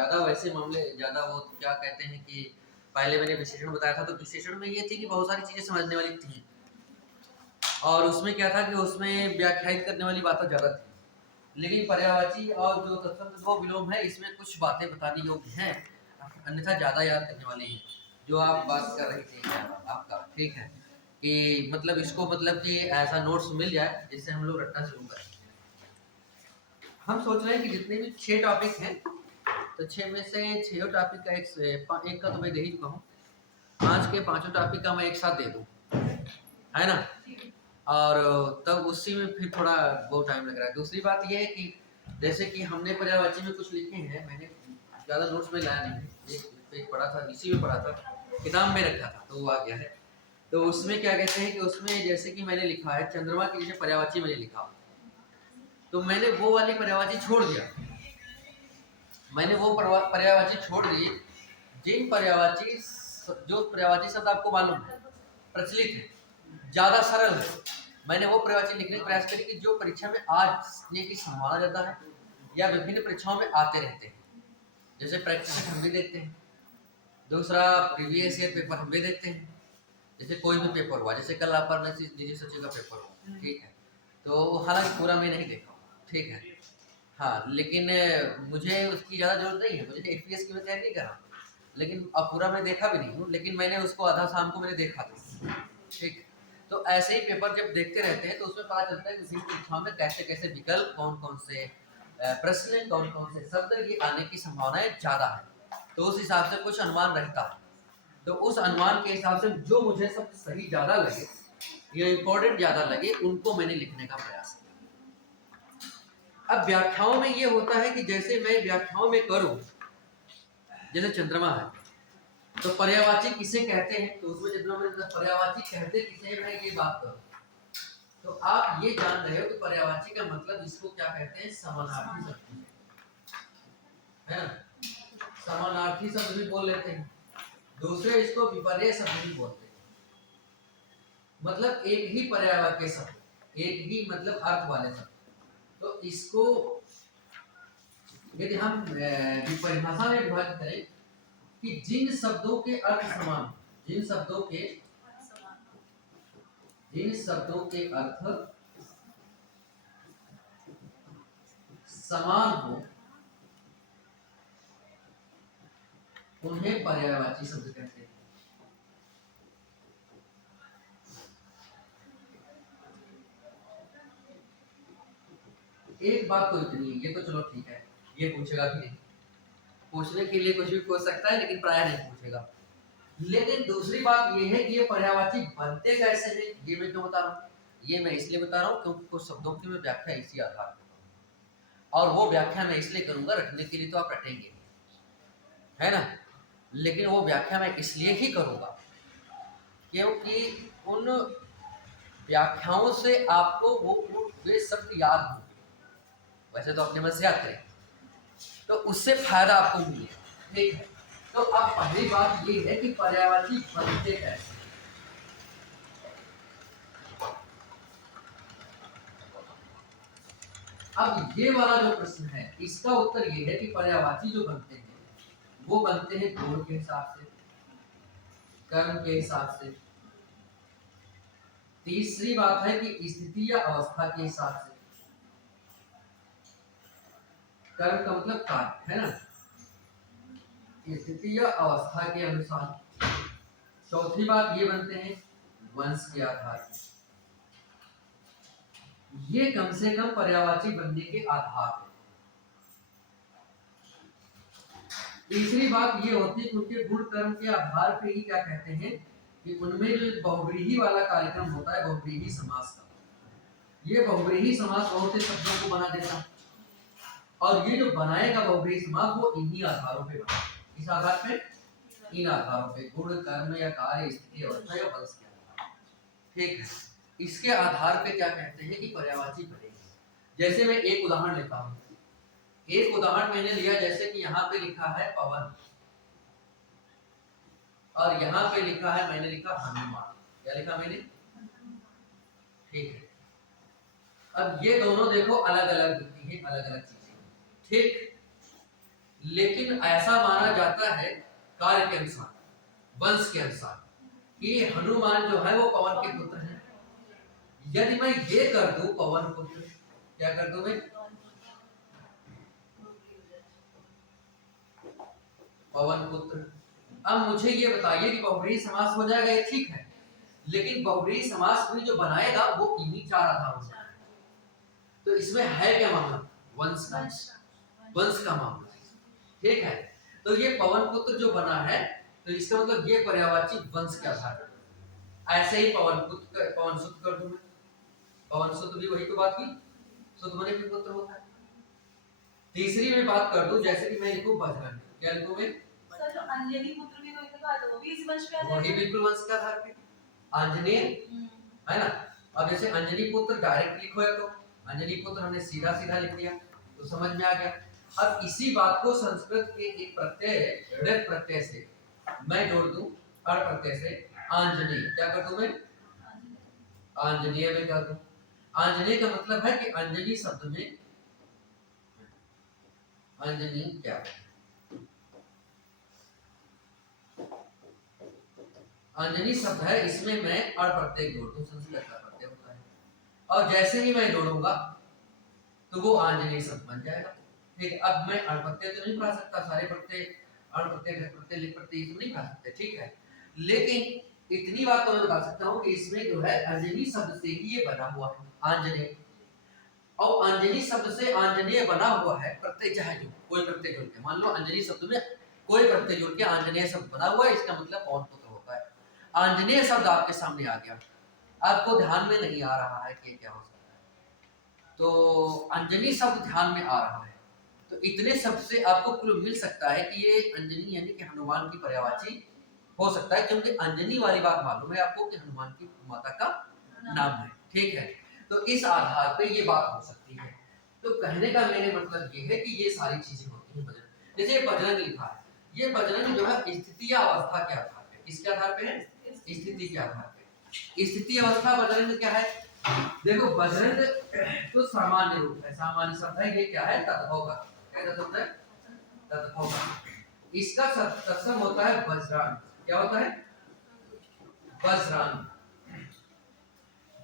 ज़्यादा वैसे मामले ज़्यादा वो क्या कहते हैं कि पहले मैंने विशेषण बताया था, तो विशेषण में ये थी कि बहुत सारी चीज़ें समझने वाली थी और उसमें क्या था कि उसमें व्याख्यायित करने वाली बातें ज़्यादा थी। लेकिन पर्यायवाची और जो तत्सम दो विलोम है, इसमें कुछ बातें बताने योग्य हैं, अन्यथा ज़्यादा याद करने वाली हैं। जो आप बात कर रहे थे आपका, ठीक है, कि मतलब इसको मतलब कि ऐसा नोट्स मिल जाए जिससे हम लोग रटना शुरू करें। हम सोच रहे हैं कि जितने भी 6 टॉपिक हैं, तो 6 में से 6 टॉपिक का एक का तो मैं दे ही चुका हूँ, 5 के 5 टॉपिक का मैं एक साथ दे दूँ, है ना? और तब उसी में फिर थोड़ा बहुत टाइम लग रहा है। दूसरी बात ये है कि जैसे कि हमने पर्यायवाची में कुछ लिखे हैं, मैंने ज़्यादा नोट्स में लाया नहीं, एक पेज पढ़ा था, इसी में पढ़ा था, किताब में रखा था, तो वो आ गया है। तो उसमें क्या कहते हैं कि उसमें जैसे कि मैंने लिखा है चंद्रमा के नीचे पर्यायवाची मैंने लिखा, तो मैंने वो वाली पर्यायवाची छोड़ दिया। मैंने वो पर्यायवाची छोड़ दी जिन पर्यायवाची, जो पर्यायवाची शब्द आपको मालूम है, प्रचलित है, ज़्यादा सरल है, मैंने वो पर्यायवाची लिखने का प्रयास करी कि जो परीक्षा में आने की संभावना ज़्यादा है या विभिन्न परीक्षाओं में आते रहते हैं। जैसे प्रैक्टिस हम भी देखते हैं, दूसरा प्रीवियस ईयर पेपर हम भी देखते हैं, जैसे कोई भी पेपर हुआ, जैसे कल आप निजी सचिव का पेपर हुआ, ठीक है, तो हालांकि पूरा मैं नहीं देखा, ठीक है, हाँ, लेकिन मुझे उसकी ज़्यादा जरूरत नहीं है, मुझे एफपीएस की मैं तैयारी नहीं कर रहा, लेकिन अब पूरा मैं देखा भी नहीं हूँ, लेकिन मैंने उसको आधा शाम को मैंने देखा था, ठीक। तो ऐसे ही पेपर जब देखते रहते हैं तो उसमें पता चलता है कि विभिन्न परीक्षाओं में कैसे कैसे विकल्प, कौन कौन से प्रश्न, कौन कौन से शब्द ये आने की संभावनाएं ज़्यादा है, तो उस हिसाब से कुछ अनुमान रहता है। तो उस अनुमान के हिसाब से जो मुझे सबसे सही ज़्यादा लगे या इम्पोर्टेंट ज़्यादा लगे, उनको मैंने लिखने का प्रयास किया। अब व्याख्याओं में ये होता है कि जैसे मैं व्याख्याओं में करूं, जैसे चंद्रमा है, तो पर्यायवाची किसे कहते हैं, तो उसमें चंद्रमा में पर्यायवाची कहते किसे, मैं ये बात करूं, तो आप ये जान रहे हो कि पर्यायवाची का मतलब इसको क्या कहते हैं, समानार्थी शब्द, है ना? समानार्थी शब्द भी बोल लेते हैं, दूसरे इसको विपर्य शब्द भी बोलते हैं। मतलब एक ही पर्यायवाची शब्द, एक ही मतलब अर्थ वाले शब्द, तो इसको यदि हम परिभाषा में विभाजित करें कि जिन शब्दों के अर्थ समान, जिन शब्दों के अर्थ समान हो, उन्हें पर्यायवाची शब्द कहते हैं। एक बात तो इतनी है, ये तो चलो ठीक है, ये पूछेगा भी नहीं, पूछने के लिए कुछ भी पूछ सकता है, लेकिन प्राय नहीं पूछेगा। लेकिन दूसरी बात ये है कि ये पर्यायवाची बनते कैसे हैं, ये मैं क्यों बता रहा हूँ, ये मैं इसलिए बता रहा हूँ क्योंकि कुछ शब्दों की मैं व्याख्या इसी आधार पर, और वो व्याख्या मैं इसलिए करूंगा, रटने के लिए तो आप रटेंगे, है ना, लेकिन वो व्याख्या मैं इसलिए ही करूंगा क्योंकि उन व्याख्याओं से आपको वे शब्द याद होंगे, वैसे तो अपने मन से याद करें, तो उससे फायदा आपको मिलेगा, ठीक है। तो अब पहली बात ये है कि पर्यायवाची बनते कैसे। अब ये वाला जो प्रश्न है, इसका उत्तर ये है कि पर्यायवाची जो बनते हैं वो बनते हैं गुण के हिसाब से, कर्म के हिसाब से, तीसरी बात है कि स्थिति या अवस्था के हिसाब से, कर्म का मतलब कार्य, है ना, स्थिति या अवस्था के अनुसार। चौथी बात ये बनते हैं वंश के आधार पर, ये कम से कम पर्यायवाची बनने के आधार है। तीसरी बात ये होती है कि उनके गुण कर्म के आधार पे ही क्या कहते हैं कि उनमें जो बहुव्रीहि वाला कार्यक्रम होता है, बहुव्रीहि समास का, ये बहुव्रीहि समास बहुत से शब्दों को बना देता है, और ये जो बनाएगा बहुव्रीहि समास वो इन्हीं आधारों पे बना, इस आधार पे, इन आधारों पे, गुण कर्म या कार्य, स्थिति, अवस्था या वंश के आधार, ठीक है, इसके आधार पे क्या कहते हैं कि पर्यायवाची बनेगी। जैसे मैं एक उदाहरण लेता हूं, एक उदाहरण मैंने लिया, जैसे कि यहाँ पे लिखा है पवन और यहाँ पे लिखा है, मैंने लिखा हनुमान, क्या लिखा मैंने, ठीक है। अब ये दोनों देखो अलग अलग दिखती हैं, अलग अलग चीजें, ठीक। लेकिन ऐसा माना जाता है कार्य के अनुसार, वंश के अनुसार, कि हनुमान जो है वो पवन के पुत्र हैं। यदि मैं ये कर दूं पवन पुत्र, क्या कर दूं मैं, पवन पुत्र। अब मुझे ये बताइए कि बहुब्रीहि समास हो जाएगा, ये ठीक है, लेकिन बहुब्रीहि समास भी जो बनाएगा वो इन्हीं चार आधारों से, तो इसमें है क्या मामला, वंश का, वंश का मामला, ठीक है। तो ये पवन पुत्र जो बना है, तो इसका मतलब ये पर्यायवाची वंश के आधार पर। ऐसे ही पवन पुत्र, पवन सुत कर दूं मैं, पवन सुत भी वही तो बात की, सुत बने भी पुत्र होता है। तीसरी में बात कर दूं, जैसे कि मैं लिखूं बजरंग, क्या लिखूं मैं, सर जो अंजनी पुत्र भी कोई था वो भी इस वंश पे आ जाएगा, वही बिल्कुल वंश के आधार पे, अंजनी है ना। अब जैसे अंजनी पुत्र डायरेक्ट लिखो या तो अंजनी पुत्र हमने सीधा सीधा लिख दिया तो समझ में आ गया। अब इसी बात को संस्कृत के एक प्रत्यय ऋ प्रत्यय से मैं जोड़ दूं, अड़ प्रत्यय से आंजनेय, क्या कर दूं मैं, आंजनेय में कर दूं। आंजनेय का मतलब है कि अंजनी शब्द में, अंजनी क्या है, अंजनी शब्द है, इसमें मैं अड़ प्रत्यय जोड़ दूं, संस्कृत का प्रत्यय होता है, और जैसे ही मैं जोड़ूंगा तो वो आंजनेय शब्द बन जाएगा। ठीक, अब मैं अड़ प्रत्यय तो नहीं पढ़ा सकता, सारे प्रत्यय अड़ प्रत्यय घट प्रत्यय लिख प्रत्यय तो नहीं पढ़ा सकते, ठीक है, लेकिन इतनी बात तो मैं बता सकता हूँ कि इसमें जो है अंजनी शब्द से ही ये बना हुआ है आंजनेय, और अंजनी शब्द से आंजनेय बना हुआ है प्रत्यय, चाहे जो कोई प्रत्यय जोड़ के, मान लो अंजनी शब्द में कोई प्रत्यय जोड़ के आंजनेय शब्द बना हुआ है, इसका मतलब पवन पुत्र होता है। आंजनेय शब्द आपके सामने आ गया, आपको ध्यान में नहीं आ रहा है कि क्या हो सकता है, तो अंजनी शब्द ध्यान में आ रहा है, तो इतने शब्द से आपको क्लू मिल सकता है कि ये अंजनी यानी कि हनुमान की पर्यायवाची हो सकता है, क्योंकि अंजनी वाली बात मालूम है आपको कि हनुमान की माता का नाम है, ठीक है। तो इस आधार पे ये बात हो सकती है। तो कहने का मेरे मतलब ये है कि ये सारी चीजें होती हैं बजरंग, जैसे बजरंग लिखा है, ये बजरंग जो है स्थिति अवस्था के आधार पे, किसके आधार पे है, स्थिति के आधार पे। स्थिति अवस्था बजरंग क्या है, देखो बजरंग तो सामान्य रूप है, सामान्य शब्द है, ये क्या है, तद्भव का, क्या तद्भव है, तद्भव का। इसका तत्सम होता है वज्रांग, क्या होता है, वज्रांग।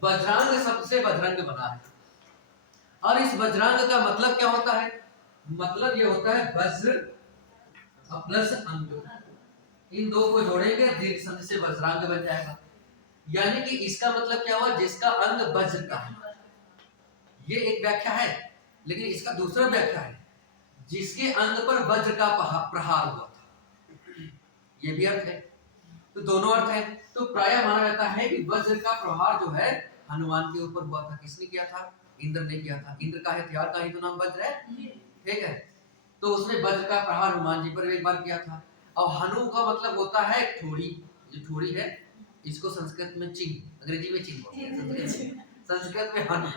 वज्रांग शब्द से बजरंग बना है, और इस वज्रांग का मतलब क्या होता है, मतलब ये होता है वज्र प्लस अंग, इन दो को जोड़ेंगे दीर्घ संधि से वज्रांग बन जाएगा, यानी कि इसका मतलब क्या हुआ, जिसका अंग वज्र का है, ये एक व्याख्या है, लेकिन इसका दूसरा व्याख्या है जिसके अंग पर वज्र का प्रहार हुआ था, ये भी अर्थ है, तो दोनों अर्थ है। तो प्रायः माना जाता है कि वज्र का प्रहार जो है हनुमान के ऊपर हुआ था, किसने किया था, इंद्र ने किया था, इंद्र का हथियार का ही तो नाम वज्र है, ठीक है, तो उसने वज्र का प्रहार हनुमान जी पर एक बार किया था। और हनु का मतलब होता है ठोड़ी, जो ठोड़ी है इसको संस्कृत में चिन्ह, अंग्रेजी में चिन्ह बोलते हैं, संस्कृत में हनु,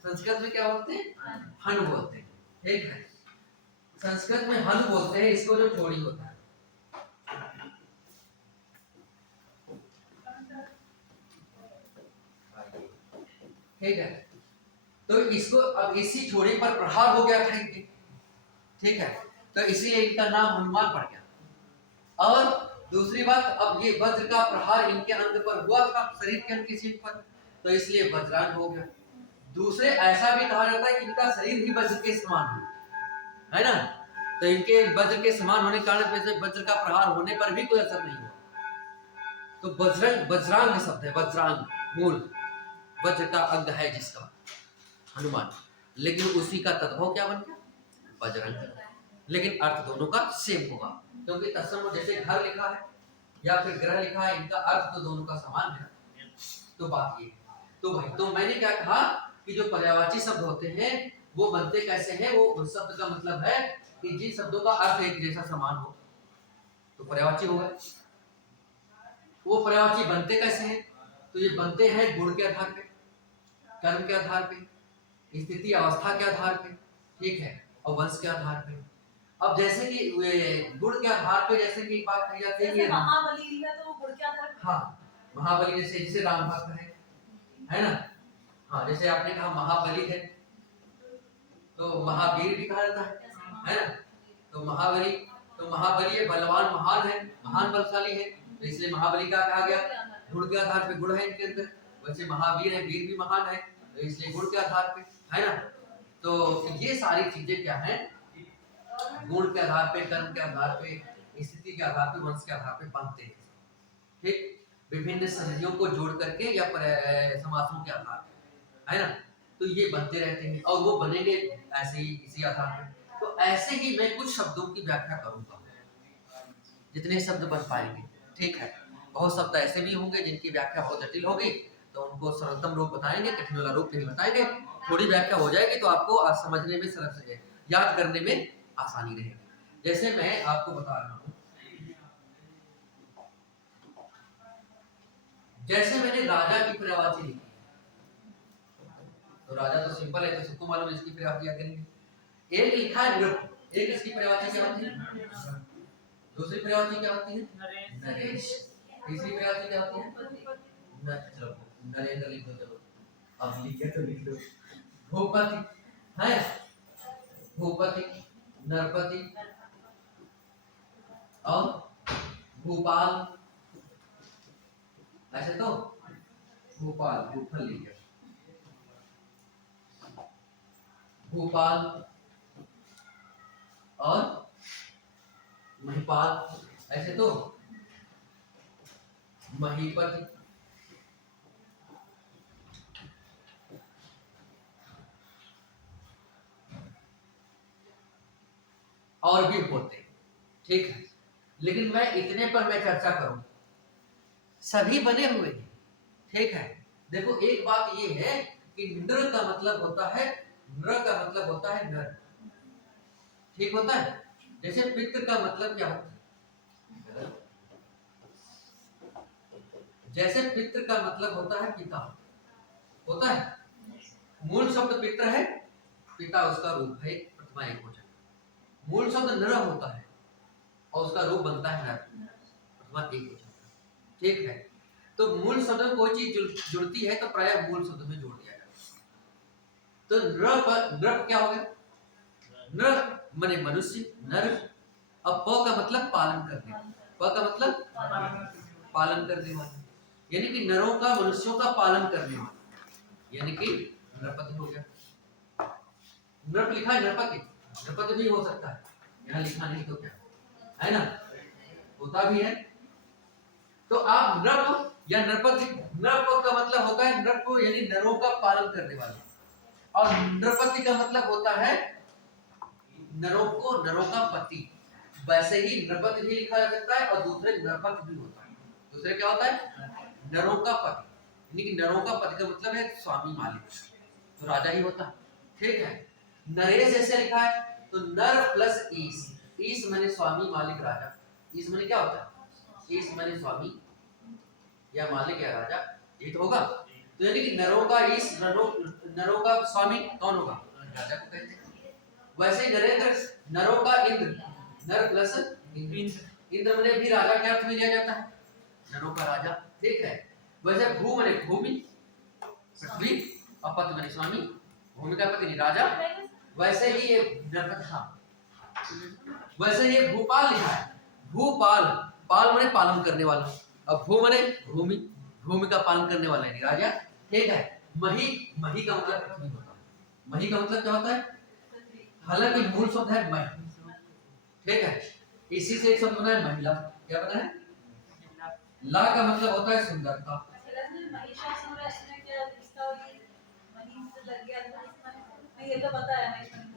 संस्कृत में क्या बोलते हैं, हनु बोलते हैं, ठीक है, संस्कृत में हनु बोलते हैं इसको, जो ठोड़ी होता है। ठीक है, तो इसको अब इसी ठोड़ी पर प्रहार हो गया था इनके, ठीक है, तो इसीलिए इनका नाम हनुमान पड़ गया। और दूसरी बात, अब ये वज्र का प्रहार इनके अंग पर हुआ था, शरीर के अंग किसी पर, तो इसलिए वज्रांग हो गया। दूसरे ऐसा भी कहा जाता है कि इनका शरीर ही वज्र के समान है ना, तो इनके वज्र के समान होने के कारण वज्र का प्रहार होने पर भी कोई असर नहीं हुआ, तो वज्रंग वज्रांग शब्द है, वज्रांग मूल वज्र का अंग है जिसका हनुमान, लेकिन उसी का तद्भव क्या बन गया, बजरंग, लेकिन अर्थ दोनों का सेम होगा, क्योंकि तत्सम जैसे घर लिखा है या फिर ग्रह लिखा है, इनका अर्थ तो दोनों का समान है। तो बात ये, तो भाई तो मैंने क्या कहा कि जो पर्यायवाची शब्द होते हैं वो बनते कैसे हैं, वो उस शब्द का मतलब है कि जिन शब्दों का अर्थ एक जैसा समान हो तो पर्यायवाची होगा। वो पर्यायवाची बनते कैसे हैं, तो ये बनते हैं गुण के आधार पे, कर्म के आधार पे, स्थिति अवस्था के आधार पे, ठीक है, और वंश के आधार पे। अब जैसे कि गुण के आधार पे, जैसे कि बात कही जाती है कि महाबली है तो गुण के आधार पे, हाँ महाबली जैसे राम भक्त है ना, हाँ जैसे आपने कहा महाबली है तो महावीर भी कहा जाता है ना, तो महाबली बलवान महान है, महान बलशाली है, तो इसलिए महाबली का कहा गया, गुण के आधार पे गुण है इनके अंदर। वैसे महावीर है, वीर भी महान है, तो इसलिए गुण के आधार पे, है ना। तो ये सारी चीजें क्या है, गुण के आधार पे, कर्म के आधार पे, स्थिति के आधार पे, वंश के आधार पे बनते हैं। ठीक, विभिन्न संधियों को जोड़ करके या समासों के आधार पे, है ना। तो ये बनते रहते हैं और वो बनेंगे ऐसे ही इसी आधार पे। तो ऐसे ही मैं कुछ शब्दों की व्याख्या करूंगा, जितने शब्द बन पाएंगे। ठीक है, बहुत शब्द ऐसे भी होंगे जिनकी व्याख्या बहुत जटिल होगी, तो उनको सरलतम रूप बताएंगे, कठिन वाला रूप नहीं बताएंगे। थोड़ी व्याख्या हो जाएगी तो आपको आज समझने में सरल से याद करने में आसानी रहेगी। जैसे मैं आपको बता रहा हूं, जैसे मैंने राजा की पर्यायवाची लिखी, तो राजा तो सिंपल है, तो सबको मालूम है इसकी पर्यायवाची क्या करेंगे। एक लिखा है नृप, एक इसकी पर्यायवाची क्या होती है, दूसरी पर्यायवाची क्या होती है, नरेश, तीसरी पर्यायवाची क्या होती है, चलो नरेंद्र लिख दो, चलो अब लिखे तो लिख दो, भूपति है, भूपति, नरपति और भूपाल, ऐसे तो भोपाल, भूफल लिख, भोपाल और महिपाल, ऐसे तो महीपति, और भी होते। ठीक है, लेकिन मैं इतने पर मैं चर्चा करूं, सभी बने हुए हैं। ठीक है, देखो एक बात ये है कि नृ का मतलब होता है, नृ का मतलब होता है नर, ठीक होता है। जैसे पितृ का मतलब क्या होता है, जैसे पितृ का मतलब होता है पिता, होता है। मूल शब्द पितृ है, पिता उसका रूप है प्रथमा एकवचन। मूल शब्द नर होता है और उसका रूप बनता है नर, प्रथमा एकवचन। ठीक है, तो मूल शब्द में कोई चीज जुड़ती है तो प्रायः मूल शब्द में जोड़ दिया जाता है। तो नृ क्या हो गया, नृ माने मनुष्य, नर। अब प का मतलब पालन करने, प का मतलब पालन करने वाला, यानी कि नरों का, मनुष्यों का पालन करने वाला, यानी कि नृपति हो गया। नृप लिखा है नृपति, नृपति भी हो सकता है, यहाँ लिखा नहीं तो क्या है ना, होता भी है। तो आप नृप या नृपति, नृप का मतलब होता है नृप यानी नरों का पालन करने वाला, और नृपति का मतलब होता है नरों को, नरों का पति। वैसे ही नृपति भी लिखा जा सकता है और दूसरे नृपति भी होता है। दूसरे क्या होता है, नरों का पति, यानी कि नरों का पति का मतलब है स्वामी, मालिक, तो राजा ही होता है। ठीक है, नरेश जैसे लिखा है तो नर प्लस ईश, ईश माने स्वामी, मालिक, राजा। ईश माने क्या होता है, ईश माने स्वामी या मालिक या राजा, ये तो होगा। तो यानी कि नरों का ईश, नरों का स्वामी कौन होगा, राजा को कहते हैं। वैसे नरेंद्र, नरों का इंद्र, नर प्लस इंद्र माने भी राजा के अर्थ में लिया जाता है, नरों का राजा। ठीक है, वैसे भू माने भूमि, पृथ्वी, और पति माने स्वामी, भूमि का पति नहीं राजा। वैसे ही ये नरपति था, वैसे ये भूपाल लिखा है, भूपाल, पाल माने पालन करने वाला, अब भू माने भूमि, भूमि का पालन करने वाला है राजा। ठीक है, मही, मही का मतलब पृथ्वी होता है, मही का मतलब क्या होता है, हालांकि मूल शब्द है मही। ठीक है, इसी से एक शब्द बना है महिला, क्या बना है, ला का मतलब होता है सुंदरता।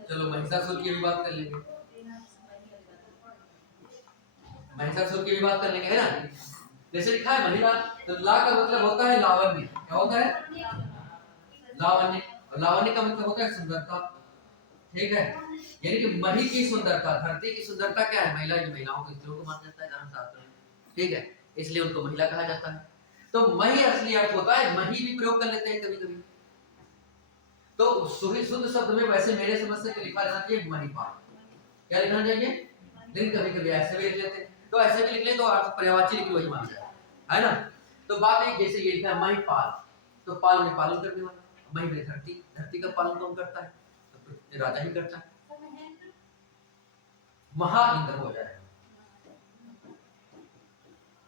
चलो महिषासुर की भी बात कर लेंगे, महिषासुर की भी बात कर लेंगे, है ना। जैसे लिखा है महिला, तो ला का मतलब होता है लावण्य, क्या होता है, लावण्य, और लावण्य का मतलब होता है सुंदरता। ठीक है, यानी कि मही की सुंदरता, धरती की सुंदरता क्या है, महिला, जो महिलाओं को, स्त्रियों को माना जाता है धर्मशास्त्र में। ठीक है, इसलिए उनको महिला कहा जाता है। तो मही असली अर्थ होता है, मही भी प्रयोग कर लेते हैं कभी कभी, तो शुद्ध शब्द में वैसे मेरे समझ से लिखा जाना चाहिए महिपाल, क्या लिखना चाहिए, लेकिन कभी कभी ऐसे भी लिख लेते हैं, तो ऐसे भी लिख ले तो अर्थ पर्यायवाची लिखी वही मान जाए, है ना। तो बात है जैसे ये लिखा है महिपाल, तो पाल में पालन करने वाला, मही में धरती, धरती का पालन कौन करता है, तो राजा ही करता है। महा इंद्र हो जाएगा।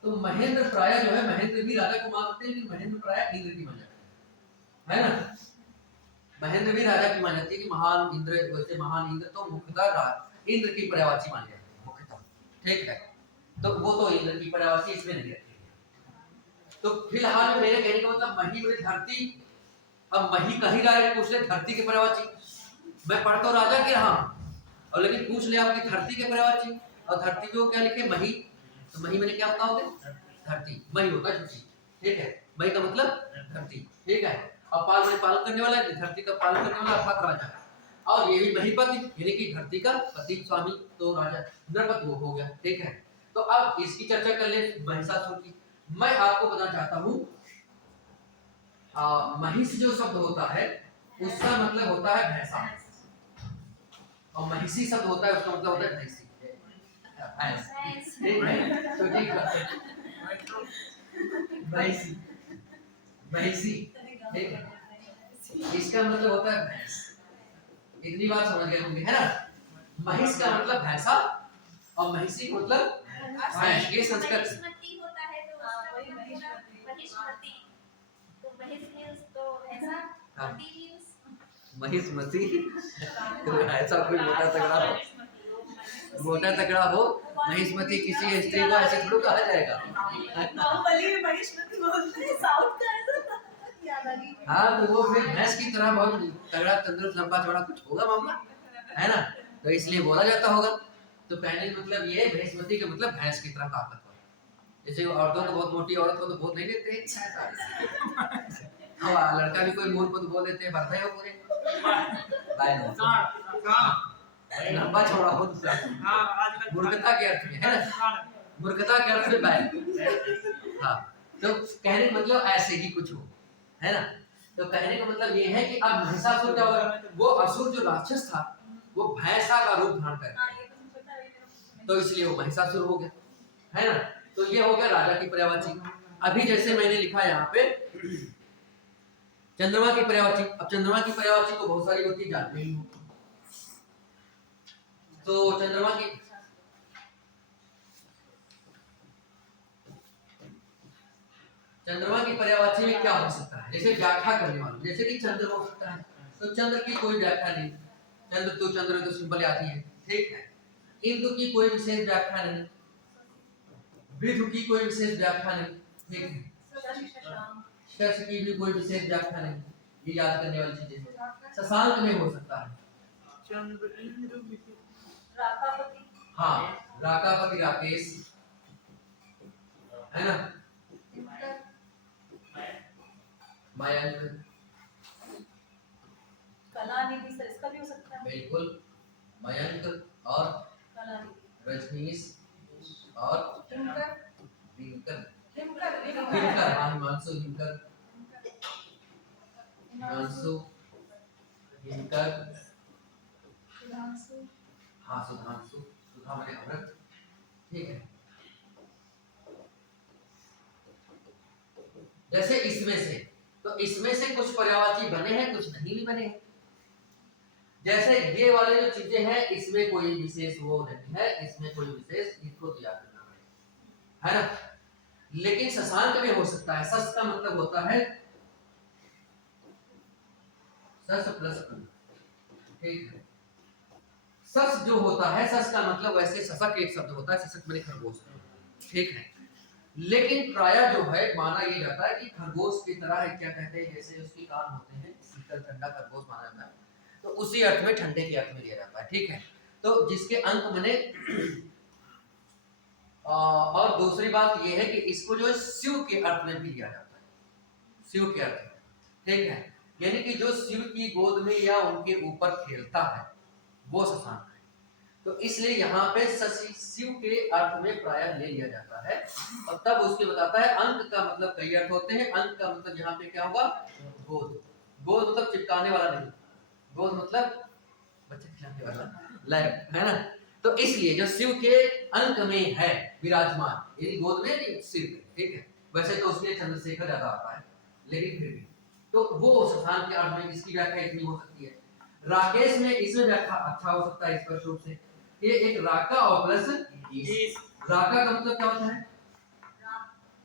तो महेंद्र प्राय जो है, महेंद्र भी राजा को मान सकते हैं, लेकिन महेंद्र प्राय इंद्र की मान जाती है ना। महेंद्र भी राजा की मान जाती है कि महान इंद्र, वैसे महान इंद्र तो मुख्यतः इंद्र की पर्यायवाची मानी जाती है मुख्यतः, ठीक है। तो वो तो इंद्र की पर्यायवाची इसमें नहीं रहती है। तो फिलहाल मेरे कहने का मतलब मही में धरती, अब मही का ही डायरेक्ट पूछ ले धरती के पर्यायवाची, मैं पढ़ तो राजा के रहा और लेकिन पूछ ले आपकी धरती के पर्यायवाची, और धरती को क्या लिखे मही, तो मही मैंने क्या होता होगा धरती, मही होगा झूठी, ठीक है। मही का मतलब धरती, ठीक है। और पाल में पालन करने वाला है, धरती का पालन करने वाला अर्थात राजा, और ये भी महीपति यानी कि धरती का पति स्वामी, तो राजा नृपति वो हो गया, ठीक है। तो अब इसकी चर्चा कर ले महिषासुर की। मैं आपको बताना चाहता हूँ महिष जो शब्द होता है उसका मतलब होता है भैंसा, और महिषी शब्द होता है उसका मतलब होता है भैंसी, भैंस, ठीक है। तो ठीक है, भैंसी, भैंसी, ठीक है, इसका मतलब होता है भैंस। इतनी बात समझ गए होंगे, है ना। महिष का मतलब भैंसा और महिषी का मतलब भैंस, ये संस्कृत महिष्मती होता है तो उसका वही मतलब महिष्मती, तो महिष मींस तो ऐसा, हाँ। मती मींस महिष्मती, तो ऐसा कोई मोटा तगड़ा हो, मोटा तगड़ा हो महिष्मती किसी स्त्री को ऐसे थोड़ा कहा जाएगा। बाहुबली में महिष्मती बोलते हैं, साउथ का ऐसा याद आ गई। हाँ, तो वो फिर भैंस की तरह बहुत तगड़ा तंदुरुस्त लंबा चौड़ा कुछ होगा मामला, है ना, तो इसलिए बोला जाता होगा। तो पहले मतलब ये महिष्मती का मतलब भैंस की तरह ताकतवर, जैसे औरतों को बहुत मोटी औरत को तो बहुत नहीं देते हैं, हाँ लड़का भी कोई मूल को तो बोल देते हैं भरते हो पूरे लंबा चौड़ा हो, दूसरा मूर्खता के अर्थ में, है ना, मूर्खता के अर्थ में बैल, हाँ। तो कहने का मतलब ऐसे ही कुछ हो, है ना। तो कहने का मतलब ये है कि अब महिषासुर क्या होगा, वो असुर जो राक्षस था वो भैंसा का रूप धारण कर गया, तो इसलिए वो महिषासुर हो गया, है ना। तो ये हो गया राजा की पर्यायवाची। अभी जैसे मैंने लिखा यहाँ पे चंद्रमा की पर्यायवाची, अब चंद्रमा की पर्यायवाची को बहुत सारी होती जानते ही हो। तो चंद्रमा की पर्यायवाची में क्या हो सकता है, जैसे व्याख्या करने वाला, जैसे कि चंद्र हो सकता है, तो चंद्र की कोई व्याख्या नहीं, चंद्र तो सिंपल आती है, ठीक है। इंदु की कोई विशेष व्याख्या नहीं, विधु की कोई विशेष व्याख्या नहीं, ठीक है। शश की भी कोई विशेष व्याख्या नहीं, ये याद करने वाली चीजें। शशांक में हो सकता है, हाँ राकापति राकेश, है ना, मयंक, कलानिधि सर, इसका भी हो सकता है, बिल्कुल मयंक और कलानिधि, रजनीश और हिमकर, हिमकर, हिमकर, हाँ हिमांशु हिमकर, हिमांशु हिमकर, सुधांशु, हाँ सुधांशु, सुधा माने अमृत, ठीक है। जैसे इसमें से, तो इसमें से कुछ पर्यायवाची बने हैं, कुछ नहीं भी बने हैं। जैसे ये वाले जो चीजें हैं इसमें कोई विशेष वो नहीं है, इसमें कोई विशेष इसको तो याद करना पड़ेगा, है ना। लेकिन शशांक में हो सकता है, सस का मतलब होता है सस प्लस, ठीक है। सस जो होता है, सस का मतलब वैसे शशक एक शब्द होता है, शशक मैंने खरगोश, ठीक है। लेकिन प्रायः जो है माना ये जाता है कि खरगोश की तरह है, क्या कहते हैं, जैसे उसके कान होते हैं, शीतल ठंडा खरगोश माना जाता है, तो उसी अर्थ में ठंडे के अर्थ में लिया जाता है, ठीक है। तो जिसके अंक मैंने और दूसरी बात ये है कि इसको जो है शिव के अर्थ में भी लिया जाता है, शिव के अर्थ में, ठीक है। यानी कि जो शिव की गोद में या उनके ऊपर खेलता है वो शशांक है, तो इसलिए यहाँ पे शशि शिव के अर्थ में प्रायः ले लिया जाता है। और तब उसके बताता है अंक का मतलब कई अर्थ होते हैं, अंक का मतलब यहाँ पे क्या होगा, गोद, गोद मतलब चिपकाने वाला नहीं, गोद मतलब बच्चे खिलाने वाला, लैब, है ना। तो इसलिए जो शिव के अंक में है विराजमान, यदि गोद में नहीं सिर में, ठीक है। वैसे तो उसमें चंद्रशेखर ज्यादा आता है, लेकिन फिर भी तो वो शशांक के अर्थ में इसकी व्याख्या इतनी हो सकती है। राकेश में इसमें व्याख्या अच्छा हो सकता है स्पष्ट रूप से, ये एक राका और प्लस ईस। राका का मतलब क्या होता है?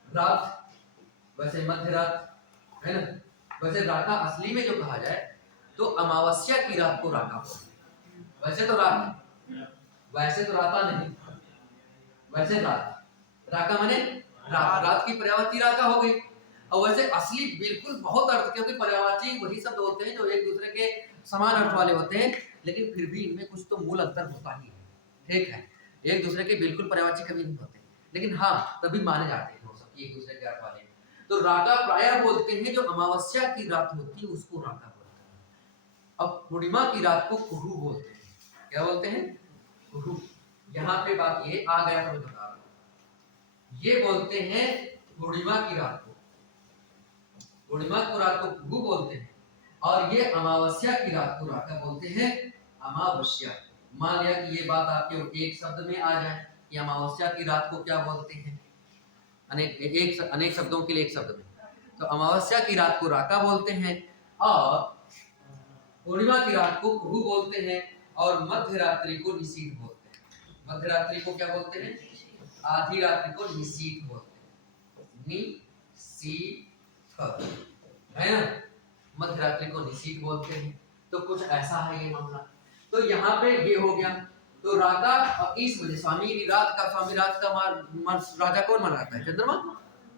रात, वैसे मध्य रात है ना। वैसे राका असली में जो कहा जाए तो अमावस्या की रात को राका बोलते हैं। वैसे तो रात है, वैसे तो राता नहीं, वैसे रात। राका माने रात, रात की पर्यायवाची राका हो गई। और वैसे असली बिल्कुल बहुत अर्थ, क्योंकि पर्यायवाची वही शब्द होते हैं जो एक दूसरे के समान अर्थ वाले होते हैं, लेकिन फिर भी इनमें कुछ तो मूल अंतर होता ही है। ठीक है, एक दूसरे के बिल्कुल पर्यायवाची कभी नहीं होते, लेकिन हाँ तभी माने जाते हैं वो सब एक दूसरे के अर्थ वाले। तो राका प्रायः बोलते हैं जो अमावस्या की रात होती है उसको राका बोलते हैं। अब पूर्णिमा की रात को कुहू बोलते हैं। क्या बोलते हैं? कुहू। यहाँ पे बात ये आ गया तो मैं बता रहा हूँ, ये बोलते हैं पूर्णिमा की रात को, पूर्णिमा को रात को कुहू बोलते हैं, और ये अमावस्या की रात को राका बोलते हैं, अमावस्या। मान लिया कि ये बात आपके एक शब्द में आ जाए कि अमावस्या की रात को क्या बोलते हैं, अनेक शब्दों के लिए एक शब्द में, तो अमावस्या की रात को राका बोलते हैं, और पूर्णिमा की रात को कुहू बोलते हैं, और मध्य रात्रि को निशीथ बोलते हैं। मध्य रात्रि को क्या बोलते हैं? आधी रात्रि को निशीथ बोलते हैं। निशीथ है ना, मध्य रात्रि को निशीथ बोलते हैं। तो कुछ ऐसा है ये मामला। तो यहाँ पे ये हो गया। तो राका और इस वजह स्वामी रात का राजा कौन माना जाता है? चंद्रमा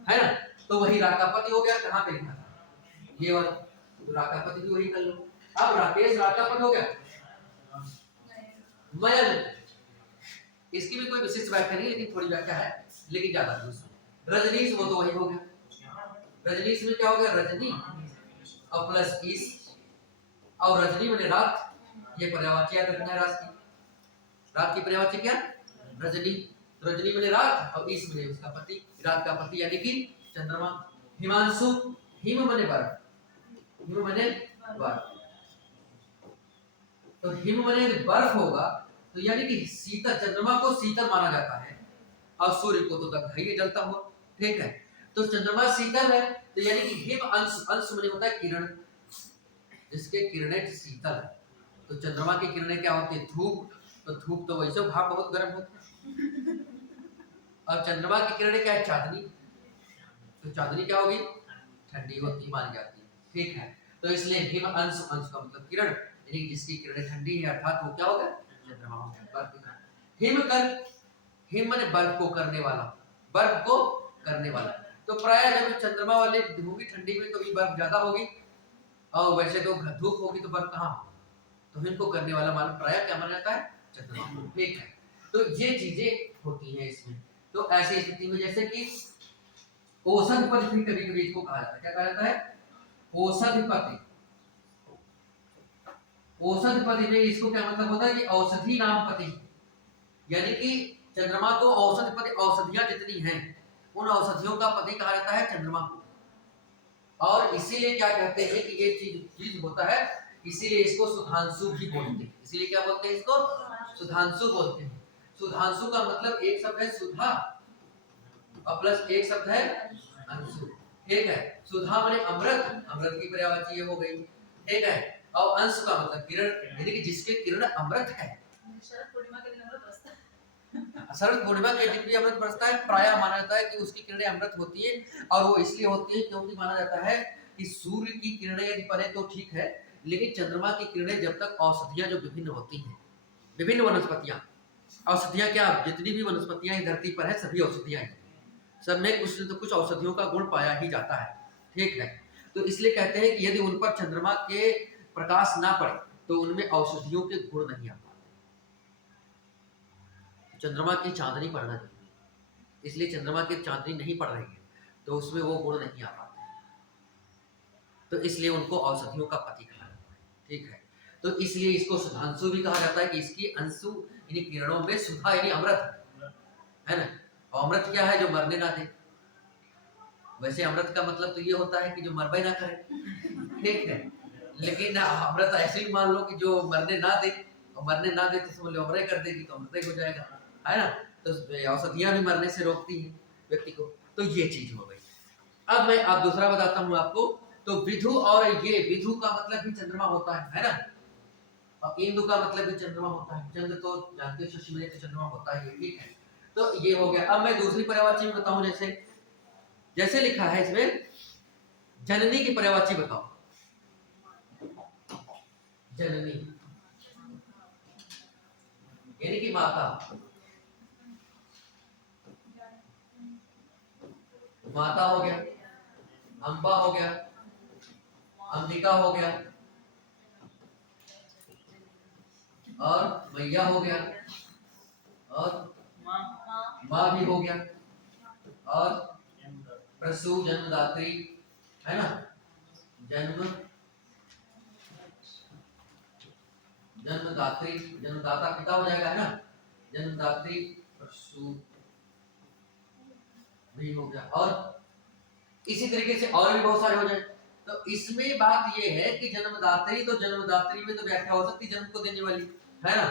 है ना। तो वही राकापति हो गया। कहाँ पे लिखा था ये वाला? तो राकापति भी वही कर लो। अब राकेश राकापति हो गया। मयन, इसकी भी कोई विशिष्ट व्याख्या नहीं, लेकिन थोड़ी व्याख्या है, लेकिन ज्यादा नहीं। रजनीश, वो तो वही हो गया। रजनीश में क्या हो गया? रजनी और प्लस इस, और रजनी मैंने रात, ये पर्यायवाची याद रखना है। रात की पर्यायवाची क्या? रजनी। रजनी मैंने रात और इस मैंने उसका पति, रात का पति यानी कि चंद्रमा। हिमांशु, हिम मैंने बर्फ, हिम मैंने बर्फ, तो हिम मैंने बर्फ होगा तो यानी कि शीतल, चंद्रमा को शीतल माना जाता है, और सूर्य को तो तक ही जलता हो। ठीक है, तो चंद्रमा शीतल है, तो यानी कि हिम अंश, अंश मैंने होता है किरण, जिसके किरणें शीतल है। तो चंद्रमा की किरणें क्या होती है? धूप। तो धूप तो वैसे भाप बहुत गर्म होता है, और चंद्रमा की किरणें क्या है? चांदनी। तो चांदनी क्या होगी? ठंडी होती मानी जाती है। ठीक है, तो इसलिए हिम अंश, अंश का मतलब किरण, यानी जिसकी किरणें ठंडी है, अर्थात वो क्या होगा? चंद्रमा होगा। हिम कर, हिम माने बर्फ को करने वाला, बर्फ को करने वाला। तो प्राय जब चंद्रमा वाले होगी ठंडी में तो भी बर्फ ज्यादा होगी, और वैसे तो धूप होगी तो बर्फ कहाँ होगी? तो हिम को करने वाला मालूम प्राय क्या माना जाता है? चंद्रमा। ठीक है, तो ये चीजें होती हैं इसमें। तो ऐसी स्थिति में जैसे कि औषधपति भी कभी कभी इसको कहा जाता है। क्या कहा जाता है? औषधपति। औषधपति में इसको क्या मतलब होता है कि औषधि नाम पति, यानी कि चंद्रमा को औषधपति, औषधियां जितनी हैं उन औषधियों का पति कहा जाता है चंद्रमा को। और इसीलिए क्या कहते हैं कि ये चीज होता है, इसीलिए इसको सुधांशु भी बोलते हैं। इसीलिए क्या बोलते हैं इसको? सुधांशु बोलते हैं। सुधांशु का मतलब एक शब्द है सुधा और प्लस एक शब्द है अंशु। ठीक है, सुधा माने अमृत, अमृत की पर्यायवाची हो गई। ठीक है, और अंश का मतलब किरण, यानी कि जिसके किरण अमृत है। शरद पूर्णिमा के दिन अमृत बरसता है। शरद पूर्णिमा के दिन भी अमृत बरसता है। प्रायः माना जाता है कि उसकी किरणें अमृत होती है, और वो इसलिए होती है क्योंकि माना जाता है कि सूर्य की किरणें यदि पड़े तो ठीक है, लेकिन चंद्रमा की किरणें जब तक औषधियां जो विभिन्न होती हैं, विभिन्न वनस्पतियां, औषधियां क्या, जितनी भी वनस्पतियां धरती पर है सभी औषधियां हैं, सब में कुछ न कुछ औषधियों का गुण पाया ही जाता है। ठीक है, तो इसलिए कहते हैं कि यदि उन पर चंद्रमा के प्रकाश ना पड़े तो उनमें औषधियों के गुण नहीं आ पाते। चंद्रमा की चांदनी पड़ना चाहिए, इसलिए चंद्रमा की चांदनी नहीं पड़ रही है तो उसमें वो गुण नहीं आ पाते, तो इसलिए उनको औषधियों का पति कहा जाता है। ठीक है, तो इसलिए इसको सुधांशु भी कहा जाता है कि इसकी अंशु यानी किरणों में सुधा यानी अमृत है ना। और अमृत क्या है? जो मरने ना दे। वैसे अमृत का मतलब तो ये होता है कि जो मरबे ना करे। ठीक है, लेकिन अमृत ऐसे ही मान लो कि जो मरने ना दे, और मरने ना दे तो समझ लो अमृत कर देगी तो अमृत हो जाएगा, है ना। तो औषधियां भी मरने से रोकती हैं व्यक्ति को। तो ये चीज हो गई। अब मैं आप दूसरा बताता हूँ आपको। तो विधु, और ये विधु का मतलब भी चंद्रमा होता है ना। और इंदु का मतलब भी चंद्रमा होता है। चंद्र तो जानते हो शशि में तो चंद्रमा होता ही है, ठीक है। तो ये हो गया। अब मैं दूसरी पर्यायवाची में बताऊं, जैसे लिखा है इसमें, जननी की पर्यायवाची बताओ। जननी यानी कि माता, माता हो गया, अंबा हो गया, अंबिका हो गया, और मैया हो गया, और माँ भी हो गया, और प्रसूव जन्मदात्री है ना, जन्मदात्री, जन्मदाता पिता हो जाएगा है ना, जन्मदात्री प्रसूव भी हो गया, और इसी तरीके से और भी बहुत सारे हो जाए। तो इसमें बात ये है कि जन्मदात्री, तो जन्मदात्री में तो व्याख्या हो सकती है जन्म को देने वाली, है ना।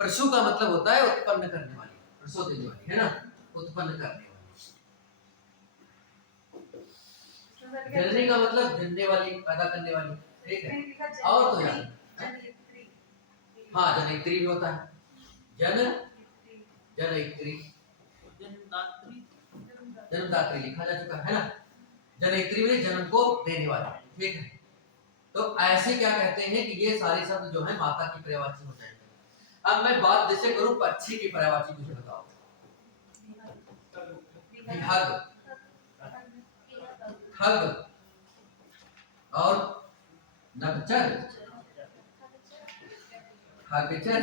प्रसूव का मतलब होता है उत्पन्न करने वाली, प्रसूव देने वाली, है ना, उत्पन्न करने वाली। जननी का मतलब जनने वाली, पैदा करने वाली, ठीक है। और तो यार हाँ, जनयित्री भी होता है, जनयित्री, जन्मदात्री लिखा जा चुका है ना, जनयित्री में जन्म को देने वाली, ठीक है। तो ऐसे क्या कहते हैं कि ये सारे शब्द जो है माता की पर्यायवाची हो जाएंगे। अब मैं बात जैसे करूं पक्षी की पर्यायवाची, मुझे बताओ। विहग, खग, और नभचर, खगचर,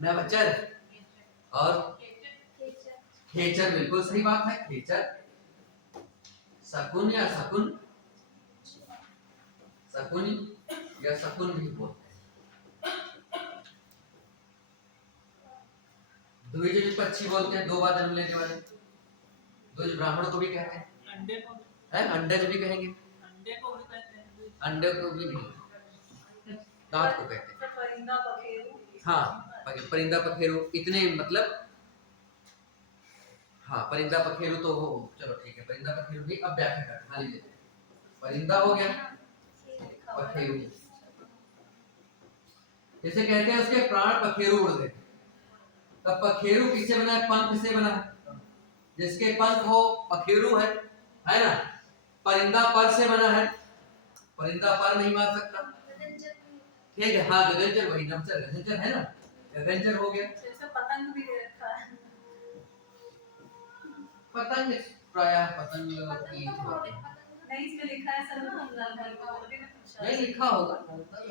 नभचर, और खेचर, बिल्कुल सही बात है, खेचर। शकुन या शकुन, शकुन या शकुन भी बोलते हैं। द्विज भी पक्षी बोलते हैं, 2 बार जन्म लेने वाले। द्विज ब्राह्मण को भी कहते हैं, अंडज भी कहेंगे, अंडे को भी नहीं, दांत को कहते हैं। परिंदा पखेरु, हाँ, परिंदा पखेरु, इतने मतलब, हाँ परिंदा पखेरु तो हो, चलो ठीक है, परिंदा पखेरु भी। अब व्याख्या कर खाली लेते हैं, परिंदा हो गया, पखेरु जैसे कहते हैं उसके प्राण पखेरु उड़ गए। तब पखेरु किससे बना है? पंख से बना है, जिसके पंख हो पखेरु है ना। परिंदा पर से बना है, परिंदा पर नहीं मार सकता, ठीक है। हाँ, गगनचर, वही नभचर गगनचर है ना, गगनचर हो गया। जैसे पतंग भी दे रखा है, पतंग प्रायः पतंग की नहीं इसमें लिखा है सर ना, नहीं लिखा होगा,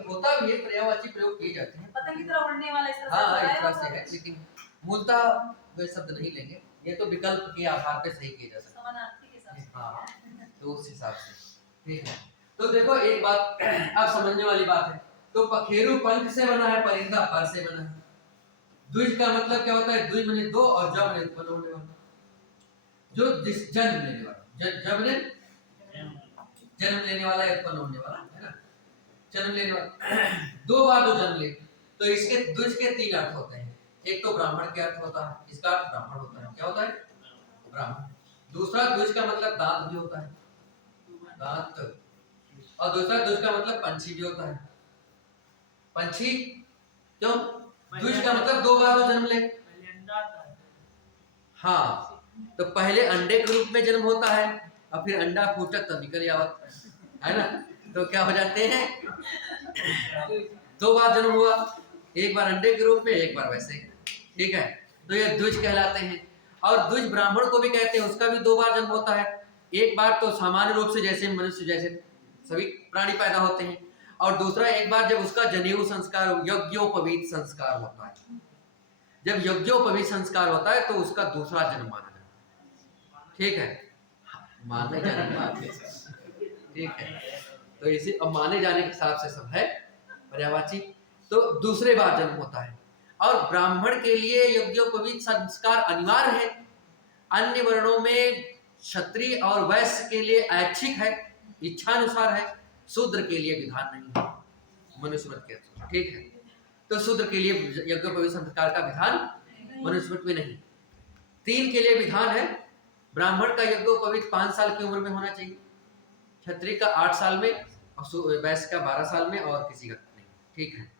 होता भी है, पर्यायवाची प्रयोग किए जाते हैं। पतंग की तरह उड़ने वाला, इस तरह हाँ, से इस तरह से है, लेकिन मूलतः वे शब्द नहीं लेंगे, ये तो विकल्प के आधार पे सही किए जा सकते हैं। समानार्थी के साथ। हाँ, तो उस हिसाब से, ठीक है। तो देखो एक बात आप समझने वाली बात है, तो पखेरु पंख से बना है, परिंदा पर से बना है। द्विज का मतलब क्या होता है? द्विज माने 2 और ज माने उत्पन्न होने वाला, जो जिस जन्म लेने वाला, जब ने जन्म लेने वाला है, उत्पन्न होने वाला, है ना, जन्म लेने वाला। 2 बार जो जन्म ले, तो इसके द्विज के 3 अर्थ होते हैं। एक तो ब्राह्मण के अर्थ होता है, इसका अर्थ ब्राह्मण होता है, क्या होता है? ब्राह्मण। दूसरा द्विज का मतलब दांत भी होता है, दांत। और दूसरा द्विज का मतलब पंछी भी होता है, पंछी। क्यों? द्विज का मतलब 2 बार जो जन्म ले। हाँ, तो पहले अंडे के रूप में जन्म होता है, और फिर अंडा फूटक तब निकल आवत, है ना। तो क्या हो जाते हैं, 2 बार जन्म हुआ, एक बार अंडे के रूप में, एक बार वैसे, ठीक है। तो ये द्विज कहलाते हैं। और द्विज ब्राह्मण को भी कहते हैं, उसका भी 2 बार जन्म होता है। एक बार तो सामान्य रूप से जैसे मनुष्य जैसे सभी प्राणी पैदा होते हैं, और दूसरा एक बार जब उसका जनेऊ संस्कार, यज्ञोपवीत संस्कार होता है। जब यज्ञोपवीत संस्कार होता है तो उसका दूसरा जन्म माना जाता है, ठीक है, माने जाने के बाद, ठीक है। तो इसे अब माने जाने के हिसाब से सब है पर्यायवाची। तो दूसरे बार जन्म होता है, और ब्राह्मण के लिए यज्ञोपवीत संस्कार अनिवार्य है। अन्य वर्णों में क्षत्रिय और वैश्य के लिए ऐच्छिक है, इच्छानुसार है। शूद्र के लिए विधान नहीं है, मनुस्मृति के अनुसार, ठीक है। तो शूद्र के लिए यज्ञोपवीत संस्कार का विधान मनुस्मृति में नहीं। 3 के लिए विधान है। ब्राह्मण का यज्ञोपवीत 5 साल की उम्र में होना चाहिए, क्षत्रिय का 8 साल में, और वैश्य का 12 साल में और किसी का नहीं, ठीक है।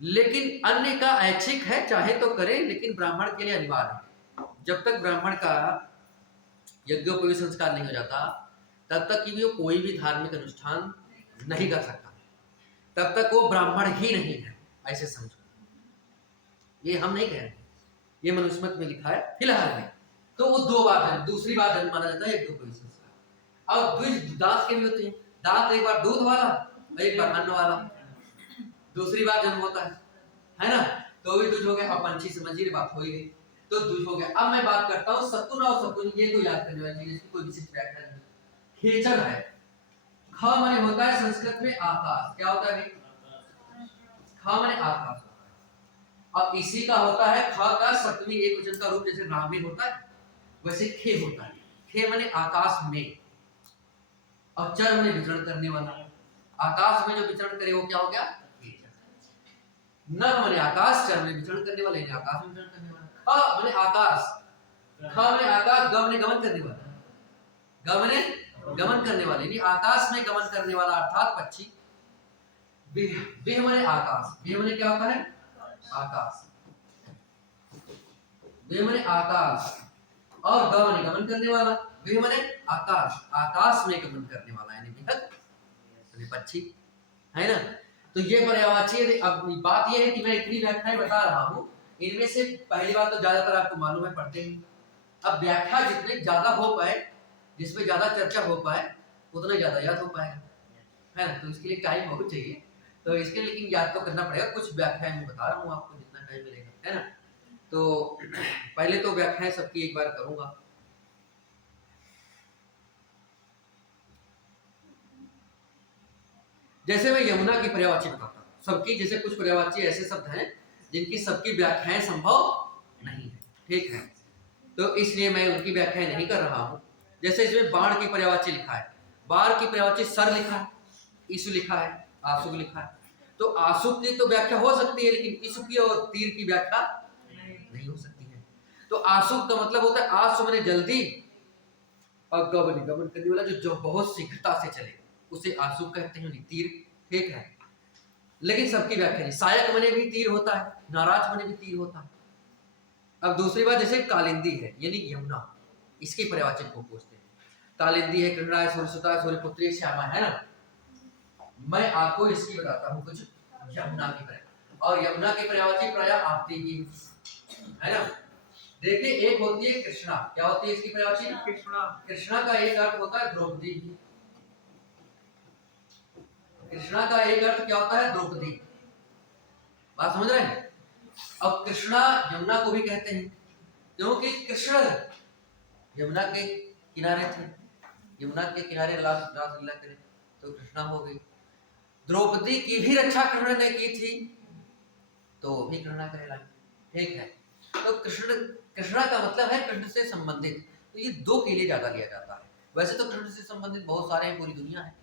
लेकिन अन्य का ऐच्छिक है, चाहे तो करे, लेकिन ब्राह्मण के लिए अनिवार्य है। जब तक ब्राह्मण का यज्ञोपवीत संस्कार नहीं हो जाता तब तक कि वो कोई भी धार्मिक अनुष्ठान नहीं कर सकता, तब तक वो ब्राह्मण ही नहीं है, ऐसे समझो। ये हम नहीं कह रहे, ये मनुस्मृति में लिखा है फिलहाल में। तो वो दो बात है, दूसरी बात माना जाता है यज्ञोपवीत संस्कार। और द्विज दास के भी होते हैं, दास एक बार दूध वाला और एक बार अन्न वाला, दूसरी बार जन्म होता है ना। तो भी दूध हो गया। अब पंछी समझिए बात हो ही गई, तो दूध हो गया। अब मैं बात करता हूँ सतुन और सतुन, ये तो याद करने वाली चीज, इसकी कोई विशिष्ट व्याख्या नहीं। खेचर है, ख माने होता है संस्कृत में आकाश, क्या होता है? ख माने आकाश। अब इसी का होता है ख का सप्तमी एक वचन का रूप, जैसे राम में होता है वैसे खे होता है। खे माने आकाश में, और चर माने विचरण करने वाला। आकाश में जो विचरण करे वो क्या हो गया? नर माने आकाश, चर माने विचरण करने वाला, यानी आकाश में विचरण करने वाला। ख माने आकाश, ख माने आकाश, ग माने गमन करने वाला, ग माने गमन करने वाले, यानी आकाश में गमन करने वाला अर्थात पक्षी। विह माने आकाश, विह माने क्या होता है? आकाश, विह माने आकाश, और ग माने गमन करने वाला, विह माने आकाश, आकाश में गमन करने वाला, यानी विहग यानी पक्षी, है ना। तो ये पर्यायवाची है। अब बात ये है कि मैं इतनी व्याख्याएं बता रहा हूँ, इनमें से पहली बात तो ज्यादातर आपको मालूम है, पढ़ते ही। अब व्याख्या जितनी ज्यादा हो पाए, जिसमें ज्यादा चर्चा हो पाए, उतना ज्यादा याद हो पाएगा, है ना। तो इसके लिए टाइम बहुत चाहिए, तो इसके लिए लेकिन याद तो करना पड़ेगा। कुछ व्याख्याएं मैं बता रहा हूँ आपको, जितना टाइम मिलेगा, है ना। तो पहले तो व्याख्याएं सबकी एक बार करूंगा। जैसे मैं यमुना की पर्यायवाची बताता हूँ, सबकी, जैसे कुछ पर्यायवाची ऐसे शब्द हैं जिनकी सबकी व्याख्याएं संभव नहीं है, ठीक है, तो इसलिए मैं उनकी व्याख्याएं नहीं कर रहा हूँ। जैसे इसमें बाण की पर्यायवाची लिखा है, बाण की पर्यायवाची सर लिखा है, ईसु लिखा है, आशुक लिखा है। तो आशुक की तो व्याख्या हो सकती है, लेकिन ईसु की और तीर की व्याख्या नहीं हो सकती है। तो आशुक का मतलब होता है आशु माने जल्दी, और गमन गमन करने वाला, जो बहुत शीघ्रता से चले, उसे आशुक कहते हैं, तीर, ठीक है। लेकिन सबकी व्याख्या नहीं। सायक मने भी तीर होता है, नाराज मने भी तीर होता है। अब दूसरी बात, जैसे कालिंदी है यानी यमुना, इसकी पर्यायवाचक को पूछते हैं। कालिंदी है, कृष्णा है, सूर्यसुता है, सूर्यपुत्री, श्यामा, है ना। मैं आपको इसकी बताता हूँ कुछ यमुना की पर्याय, और यमुना की पर्यायवाची प्राय आती ही है ना। देखिए, एक होती है कृष्णा, क्या होती है इसकी पर्यायवाची? कृष्णा। कृष्णा का एक अर्थ होता है द्रौपदी, कृष्णा का एक अर्थ क्या होता है? द्रौपदी। बात समझ रहे हैं? अब कृष्णा यमुना को भी कहते हैं, क्योंकि कृष्ण यमुना के किनारे थे, यमुना के किनारे रासलीला करे, तो कृष्णा हो गई। द्रौपदी की भी रक्षा कृष्ण ने की थी, तो भी कृष्णा कहलाए, ठीक है। तो कृष्णा का मतलब है कृष्ण से संबंधित, तो ये दो के लिए ज्यादा लिया जाता है। वैसे तो कृष्ण से संबंधित बहुत सारे हैं, पूरी दुनिया है,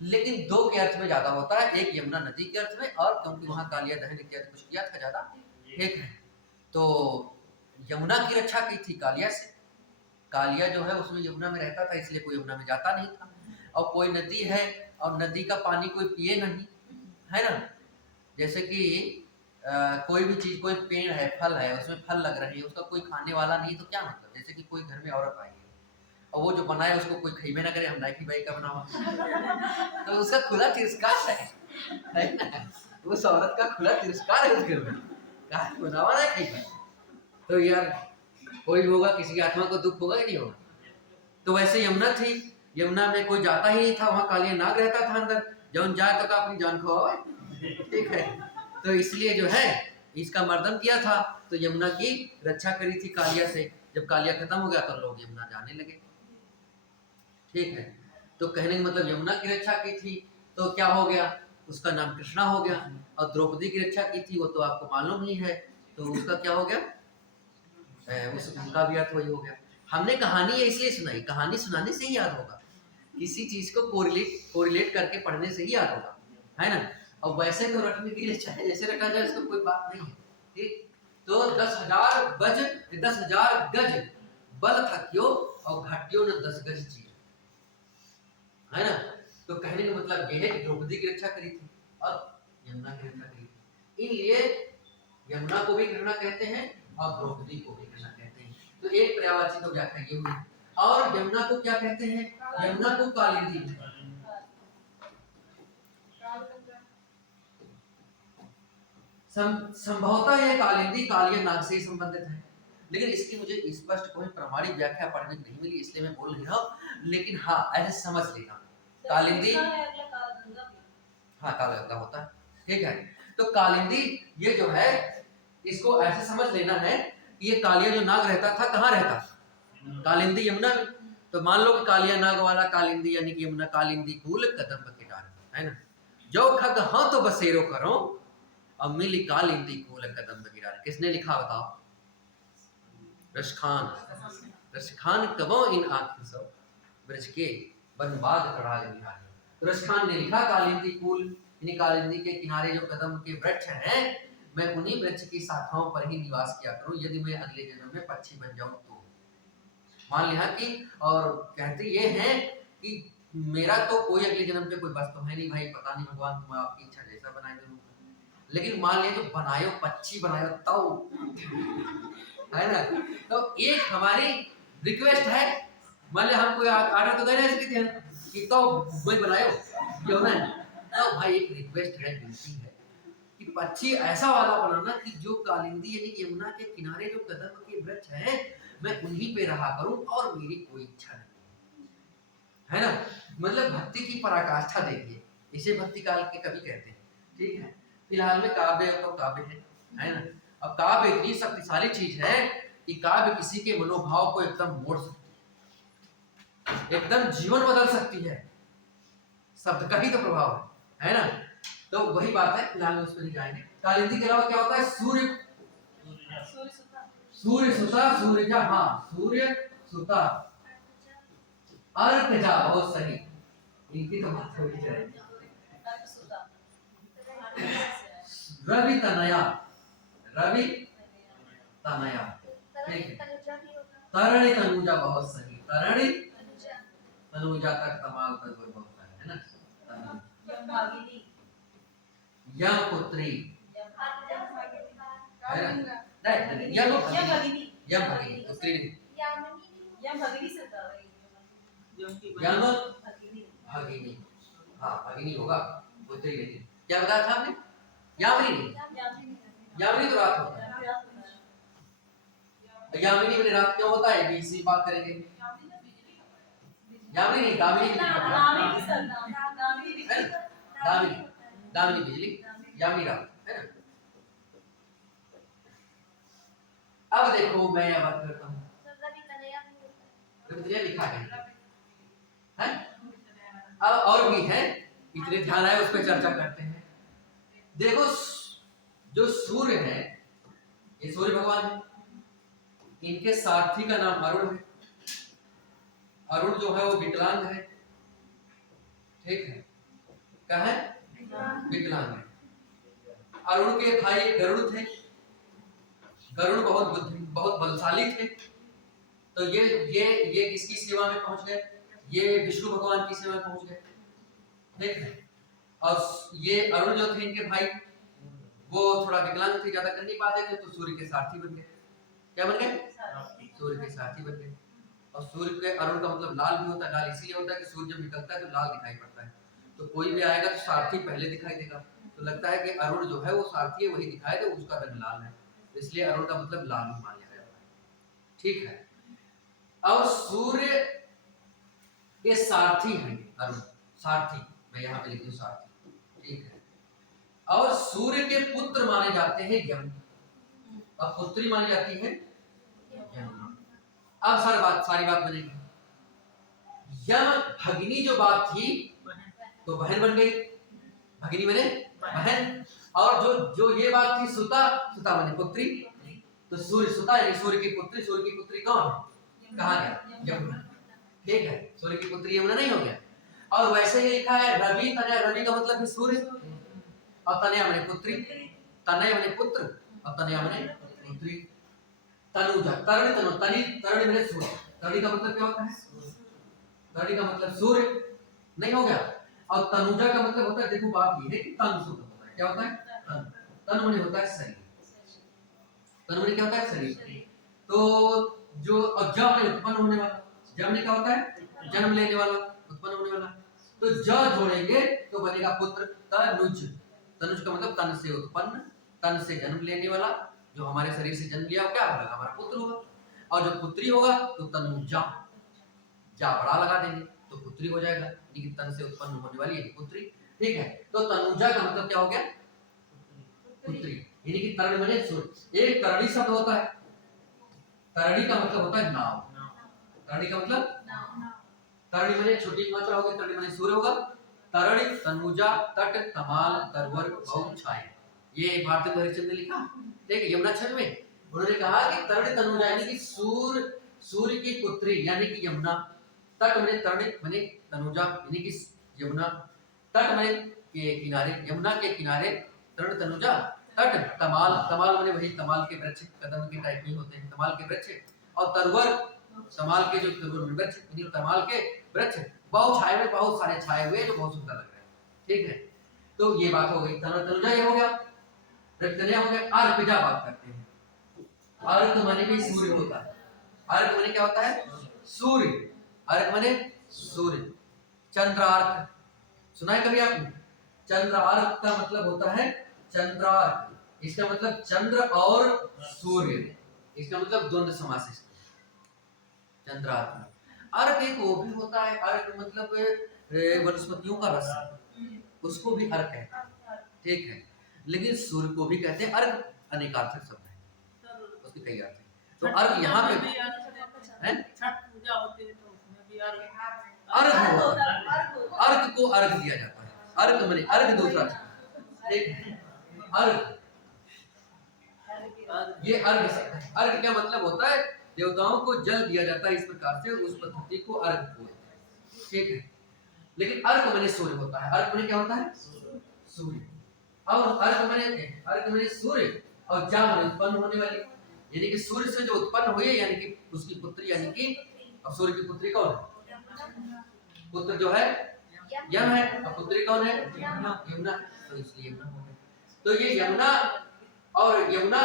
लेकिन दो के अर्थ में ज्यादा होता है, एक यमुना नदी के अर्थ में, और क्योंकि वहां कालिया दहन इत्यादि कुछ किया था ज्यादा, ठीक है। तो यमुना की रक्षा की थी कालिया से, कालिया जो है उसमें यमुना में रहता था, इसलिए कोई यमुना में जाता नहीं था। और कोई नदी है और नदी का पानी कोई पिए नहीं, है ना। जैसे कि कोई भी चीज, कोई पेड़ है, फल है, उसमें फल लग रहे हैं, उसका कोई खाने वाला नहीं, तो क्या मतलब। जैसे कि कोई घर में औरत आई है और वो जो बनाए उसको कोई खइबे ना करे, हम नाइकी बाई का बनावा, तो उसका खुला तिरस्कार है ना, उस औरत का खुला तिरस्कार है उस घर में, कहा बनावा ना खइबे। तो यार कोई होगा, किसी की आत्मा को दुख होगा कि नहीं होगा। तो वैसे यमुना थी, यमुना में कोई जाता ही नहीं था, वहां कालिया नाग रहता था अंदर, जौन जाए तो अपनी जान खोए, ठीक है। तो इसलिए जो है इसका मर्दन किया था, तो यमुना की रक्षा करी थी कालिया से। जब कालिया खत्म हो गया तो लोग यमुना जाने लगे, ठीक है। तो कहने का मतलब यमुना की रक्षा की थी, तो क्या हो गया, उसका नाम कृष्णा हो गया। और द्रौपदी की रक्षा की थी, वो तो आपको मालूम ही है, तो उसका क्या हो गया, उसका भी अर्थ वही हो गया। हमने कहानी है इसलिए सुनाई, कहानी सुनाने से ही याद होगा, किसी चीज को कोरिलेट करके पढ़ने से ही याद होगा, है ना। और वैसे तो रटने के लिए चाहे जैसे रटा जाए, इसको कोई बात नहीं है, ठीक। तो 10,000 गज बल थकियो और घाटियों ने 10 गज जी, है ना। तो कहने का मतलब ये है कि द्रौपदी की रक्षा करी थी और यमुना की रक्षा करी थी। इसलिए यमुना को भी कृष्णा कहते हैं और द्रौपदी को भी कृष्णा कहते हैं। तो एक पर्यायवाची तो व्याख्या ये हुई। और यमुना को क्या कहते हैं? यमुना को कालिंदी। संभवतः यह कालिंदी कालिया नाग से ही संबंधित है, लेकिन इसकी मुझे स्पष्ट कोई प्रमाणिक व्याख्या पढ़ने को नहीं मिली, इसलिए मैं बोल नहीं रहा हूँ। लेकिन हाँ ऐसे समझ लेना कालिंदी, हाँ कालगंगा होता है, ठीक है। तो कालिंदी ये जो है इसको ऐसे समझ लेना है कि ये कालिया जो नाग रहता था कहाँ रहता? कालिंदी यमुना में। तो मान लो कि कालिया नाग वाला कालिंदी यानी कि यमुना कालिंदी कूल कदम के डार, है ना। जो खग हाँ तो बसेरो करो अब मिली कालिंदी कूल कदम के डार। किसने लिखा बताओ? रसखान। रसखान कबो इन आँखों सो ब्रज के बनवाद कड़ाल बिहारी। तो रसखान ने लिखा कालिंदी कूल यानी कालिंदी के किनारे जो कदम के वृक्ष हैं, मैं उन्हीं वृक्ष की शाखाओं पर ही निवास किया करूं यदि मैं अगले जन्म में पक्षी बन जाऊं तो। मान लिया कि और कहते ये हैं कि मेरा तो कोई अगले जन्म पे कोई बस तो है नहीं भाई, पता नहीं भगवान तुम आपकी इच्छा जैसा बनाए दो, लेकिन मान लिया तो बनायो पक्षी बनायो तो है ना। तो एक हमारी रिक्वेस्ट है, मान लिया हम कोई आर्डर तो दे नहीं सकते कि तो वही बनायो क्यों ना। तो भाई एक रिक्वेस्ट है, विनती है कि पक्षी ऐसा वाला बनाना कि जो कालिंदी यानी यमुना के किनारे जो कदम के वृक्ष हैं मैं उन्हीं पे रहा करूं और मेरी कोई इच्छा नहीं, है ना। मतलब भक्ति की पराकाष्ठा देखिए, इसे भक्ति काल के कवि कहते हैं, ठीक है। फिलहाल में काव्य तो काव्य है ना। अब काव्य इतनी शक्तिशाली चीज है कि काव्य किसी के मनोभाव को एकदम मोड़ सकती है, एकदम जीवन बदल सकती है, शब्द का ही तो प्रभाव है ना। तो वही बात है, फिलहाल में उस पर नहीं जाएंगे। कालिंदी के अलावा क्या होता है? सूर्य सुता सूर्य, हाँ सूर्य सुता अर्कजा, बहुत सही, इनकी तो बात होगी जाएगी। रवि तनया, रवि तनया, ठीक है। तरणि तनुजा, बहुत सही, तरणि तनुजा तक तमाल पर बहुत सारे है ना। यम पुत्री है ना, नहीं यम भगिनी, यम भगिनी पुत्री नहीं, यम भगिनी, हाँ भगिनी होगा, पुत्री नहीं। क्या बताया था आपने? यामिनी नहीं, यामिनी तो रात होता है, यामिनी में रात क्यों होता है इसी बात करेंगे। यामिनी नहीं, दामिनी, दामिनी, दामिनी बिजली, यामिनी रात, है ना। अब देखो मैं अब बात करता हूँ, लिखा है अब और भी है, इतने ध्यान आए उस पर चर्चा करते हैं। देखो जो सूर्य है, ये सूर्य भगवान है, इनके सारथी का नाम अरुण है। अरुण जो है वो विकलांग है, ठीक है, क्या है? विकलांग है। अरुण के भाई गरुड़ थे, गरुड़ बहुत बलशाली थे, तो ये किसकी सेवा में पहुंच गए? ये विष्णु भगवान की सेवा में पहुंच गए, ठीक है। और ये अरुण जो थे इनके भाई वो थोड़ा विकलांग थे, ज्यादा कर नहीं पाते थे, तो सूर्य के सारथी बन गए। क्या बन गए? सूर्य के सारथी बन गए। और सूर्य के अरुण का मतलब लाल भी होता है, लाल इसलिए होता है कि सूर्य जब निकलता है तो लाल दिखाई पड़ता है, तो कोई भी आएगा तो सारथी पहले दिखाई देगा, तो लगता है कि अरुण जो है वो सारथी है, वही दिखाए तो उसका रंग लाल है, इसलिए अरुण का मतलब लाल ही मान लिया जाता है, ठीक है। और सूर्य के सारथी हैं अरुण, सारथी मैं यहाँ पे लिख दूं सारथी, ठीक है। और सूर्य के पुत्र माने जाते हैं यम, और पुत्री मानी जाती है यमुना। अब सारी बात बनेगी। यम भगिनी जो बात थी तो बहन बन गई, भगिनी बने बहन, और जो ये बात थी सुता, सुता बने पुत्री, तो सूर्य सुता यानी सूर्य की पुत्री कौन है? कहाँ गया? यमुना, ठीक है। सूर्य की पुत्री यमुना नहीं हो गया। और वैसे ही लिखा है रवि तनया, रवि का मतलब है सूर्य, और तनया बने पुत्री, तनया बने पुत्र और तनया बने पुत्री। तनुजा, तरणि तनु, तरणि बने सूर्य, तरणि का मतलब क्या होता है? तरणि का मतलब सूर्य, नहीं हो गया। और तनुजा का मतलब होता है, देखो बात ये है कि तन से होता है, क्या होता है तन, तन माने होता है शरीर, तन माने क्या होता है शरीर। तो जो और ज माने उत्पन्न होने वाला, ज माने क्या होता है जन्म लेने वाला, उत्पन्न होने वाला। तो ज जोड़ेंगे तो बनेगा पुत्र तनुज। तनुज का मतलब तन से उत्पन्न, तन से जन्म लेने वाला, जो हमारे शरीर से जन्म लिया क्या होगा हमारा पुत्र होगा। और जब पुत्री होगा तो तनुजा, जा बड़ा लगा देंगे तो पुत्री हो जाएगा, लेकिन तन से उत्पन्न होने वाली है पुत्री। ठीक है, तो तनुजा का मतलब क्या हो गया पुत्री, यानी कि तरण माने सूर्य। एक तरणी शब्द होता है, तरणी का मतलब होता है नाव, तरणी का मतलब तरणी माने छोटी मात्रा होगी, तरणी माने सूर्य होगा। तरणी, तनुजा, तट, तमाल, तरवर, बहु, छाया, ये भारतीय परिचय ने लिखा। ठीक है, यमुनाक्षर में उन्होंने कहा कि तरण तनुजा यानी कि सूर्य की पुत्री यानी कि यमुना। तट माने तरण माने तनुजा यानी कि यमुना। तट माने के किनारे, यमुना के किनारे तरण तनुजा। तट, तमाल, तमाल माने वही तमाल के वृक्ष, कदम के टाइप में होते हैं तमाल के वृक्ष। और तरवर, तमाल के जो तरवर वृक्ष, यानी तमाल के वृक्ष। बहुत छाए में बहुत सारे छाए हुए जो बहुत सुंदर लग रहे हैं। ठीक है, तो ये बात हो गई, तरण तनुजा ये हो गया। रक्तनिया हो गया। अर्कजा बात करते हैं। अर्क माने भी सूर्य होता है, अर्क माने क्या होता है सूर्य, अर्क माने सूर्य। चंद्रार्क सुना है कभी आपने? चंद्रार्क का मतलब होता है चंद्रार्क, इसका मतलब चंद्र और सूर्य, इसका मतलब द्वंद्व समास है चंद्रार्क। अर्क एक वो भी होता है, अर्क मतलब वनस्पतियों का रस, उसको भी अर्क कहते हैं। ठीक है, लेकिन सूर्य को भी कहते हैं अर्क, अनेकार्थक शब्द है, उसके कई अर्थ हैं। तो अर्क यहाँ पे है, छठ पूजा होती है तो उसमें भी अर्घ अर्घ होता है, अर्घ को अर्घ दिया जाता है, अर्घ माने अर्घ दूसरा चीज। ठीक है, अर्घ ये अर्घ शब्द है। अर्घ क्या मतलब होता है देवताओं को जल दिया जाता है, इस प्रकार से उस पद्धति को अर्घ बोलते हैं। ठीक है, लेकिन अर्घ माने सूर्य होता है, अर्घ माने क्या होता है सूर्य। और अर्घ माने सूर्य और जा माने उत्पन्न होने वाली, यानी कि सूर्य से जो उत्पन्न हुई यानी कि उसकी पुत्री, यानी कि अब सूर्य की पुत्री कौन है? पुत्र जो है यम है, और पुत्री कौन है यमुना, तो इसलिए यमुना हो गया। तो ये यमुना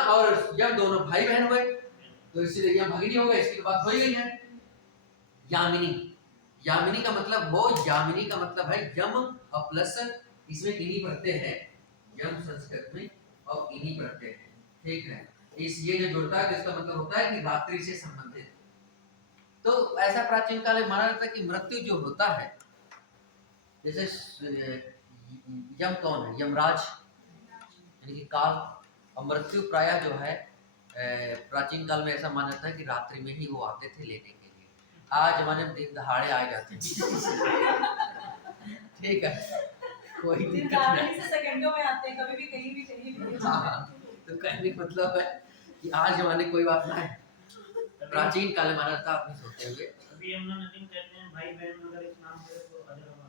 और यम दोनों भाई बहन हुए, तो इसलिए यम भगिनी हो गए, इसकी बात हो गई है। यामिनी, यामिनी का मतलब वो, यामिनी का मतलब है यम और प्लस इसमें इनी पढ़ते हैं, यम संस्कृत में और इनी पढ़ते हैं। ठीक है, इस ये जो जुड़ता है तो इसका मतलब होता है कि रात्रि से संबंधित। तो ऐसा प्राचीन काल में माना जाता है कि मृत्यु जो होता है, जैसे यम कौन है यमराज यानी कि काल, और मृत्यु प्रायः जो है प्राचीन काल में ऐसा माना जाता है कि रात्रि में ही वो आते थे लेने के लिए। आज जमाने में दिन दहाड़े आ जाते हैं। ठीक है, कोई दिक्कत नहीं, से सेकंडों में आते हैं, कभी भी कहीं भी। हाँ, तो कहने का मतलब है कि आज जमाने कोई बात ना है, प्राचीन काल में माना था अपने सोते हुए। अभी यमुना नदी में कहते हैं भाई बहन अगर स्नान करे तो अजर होगा।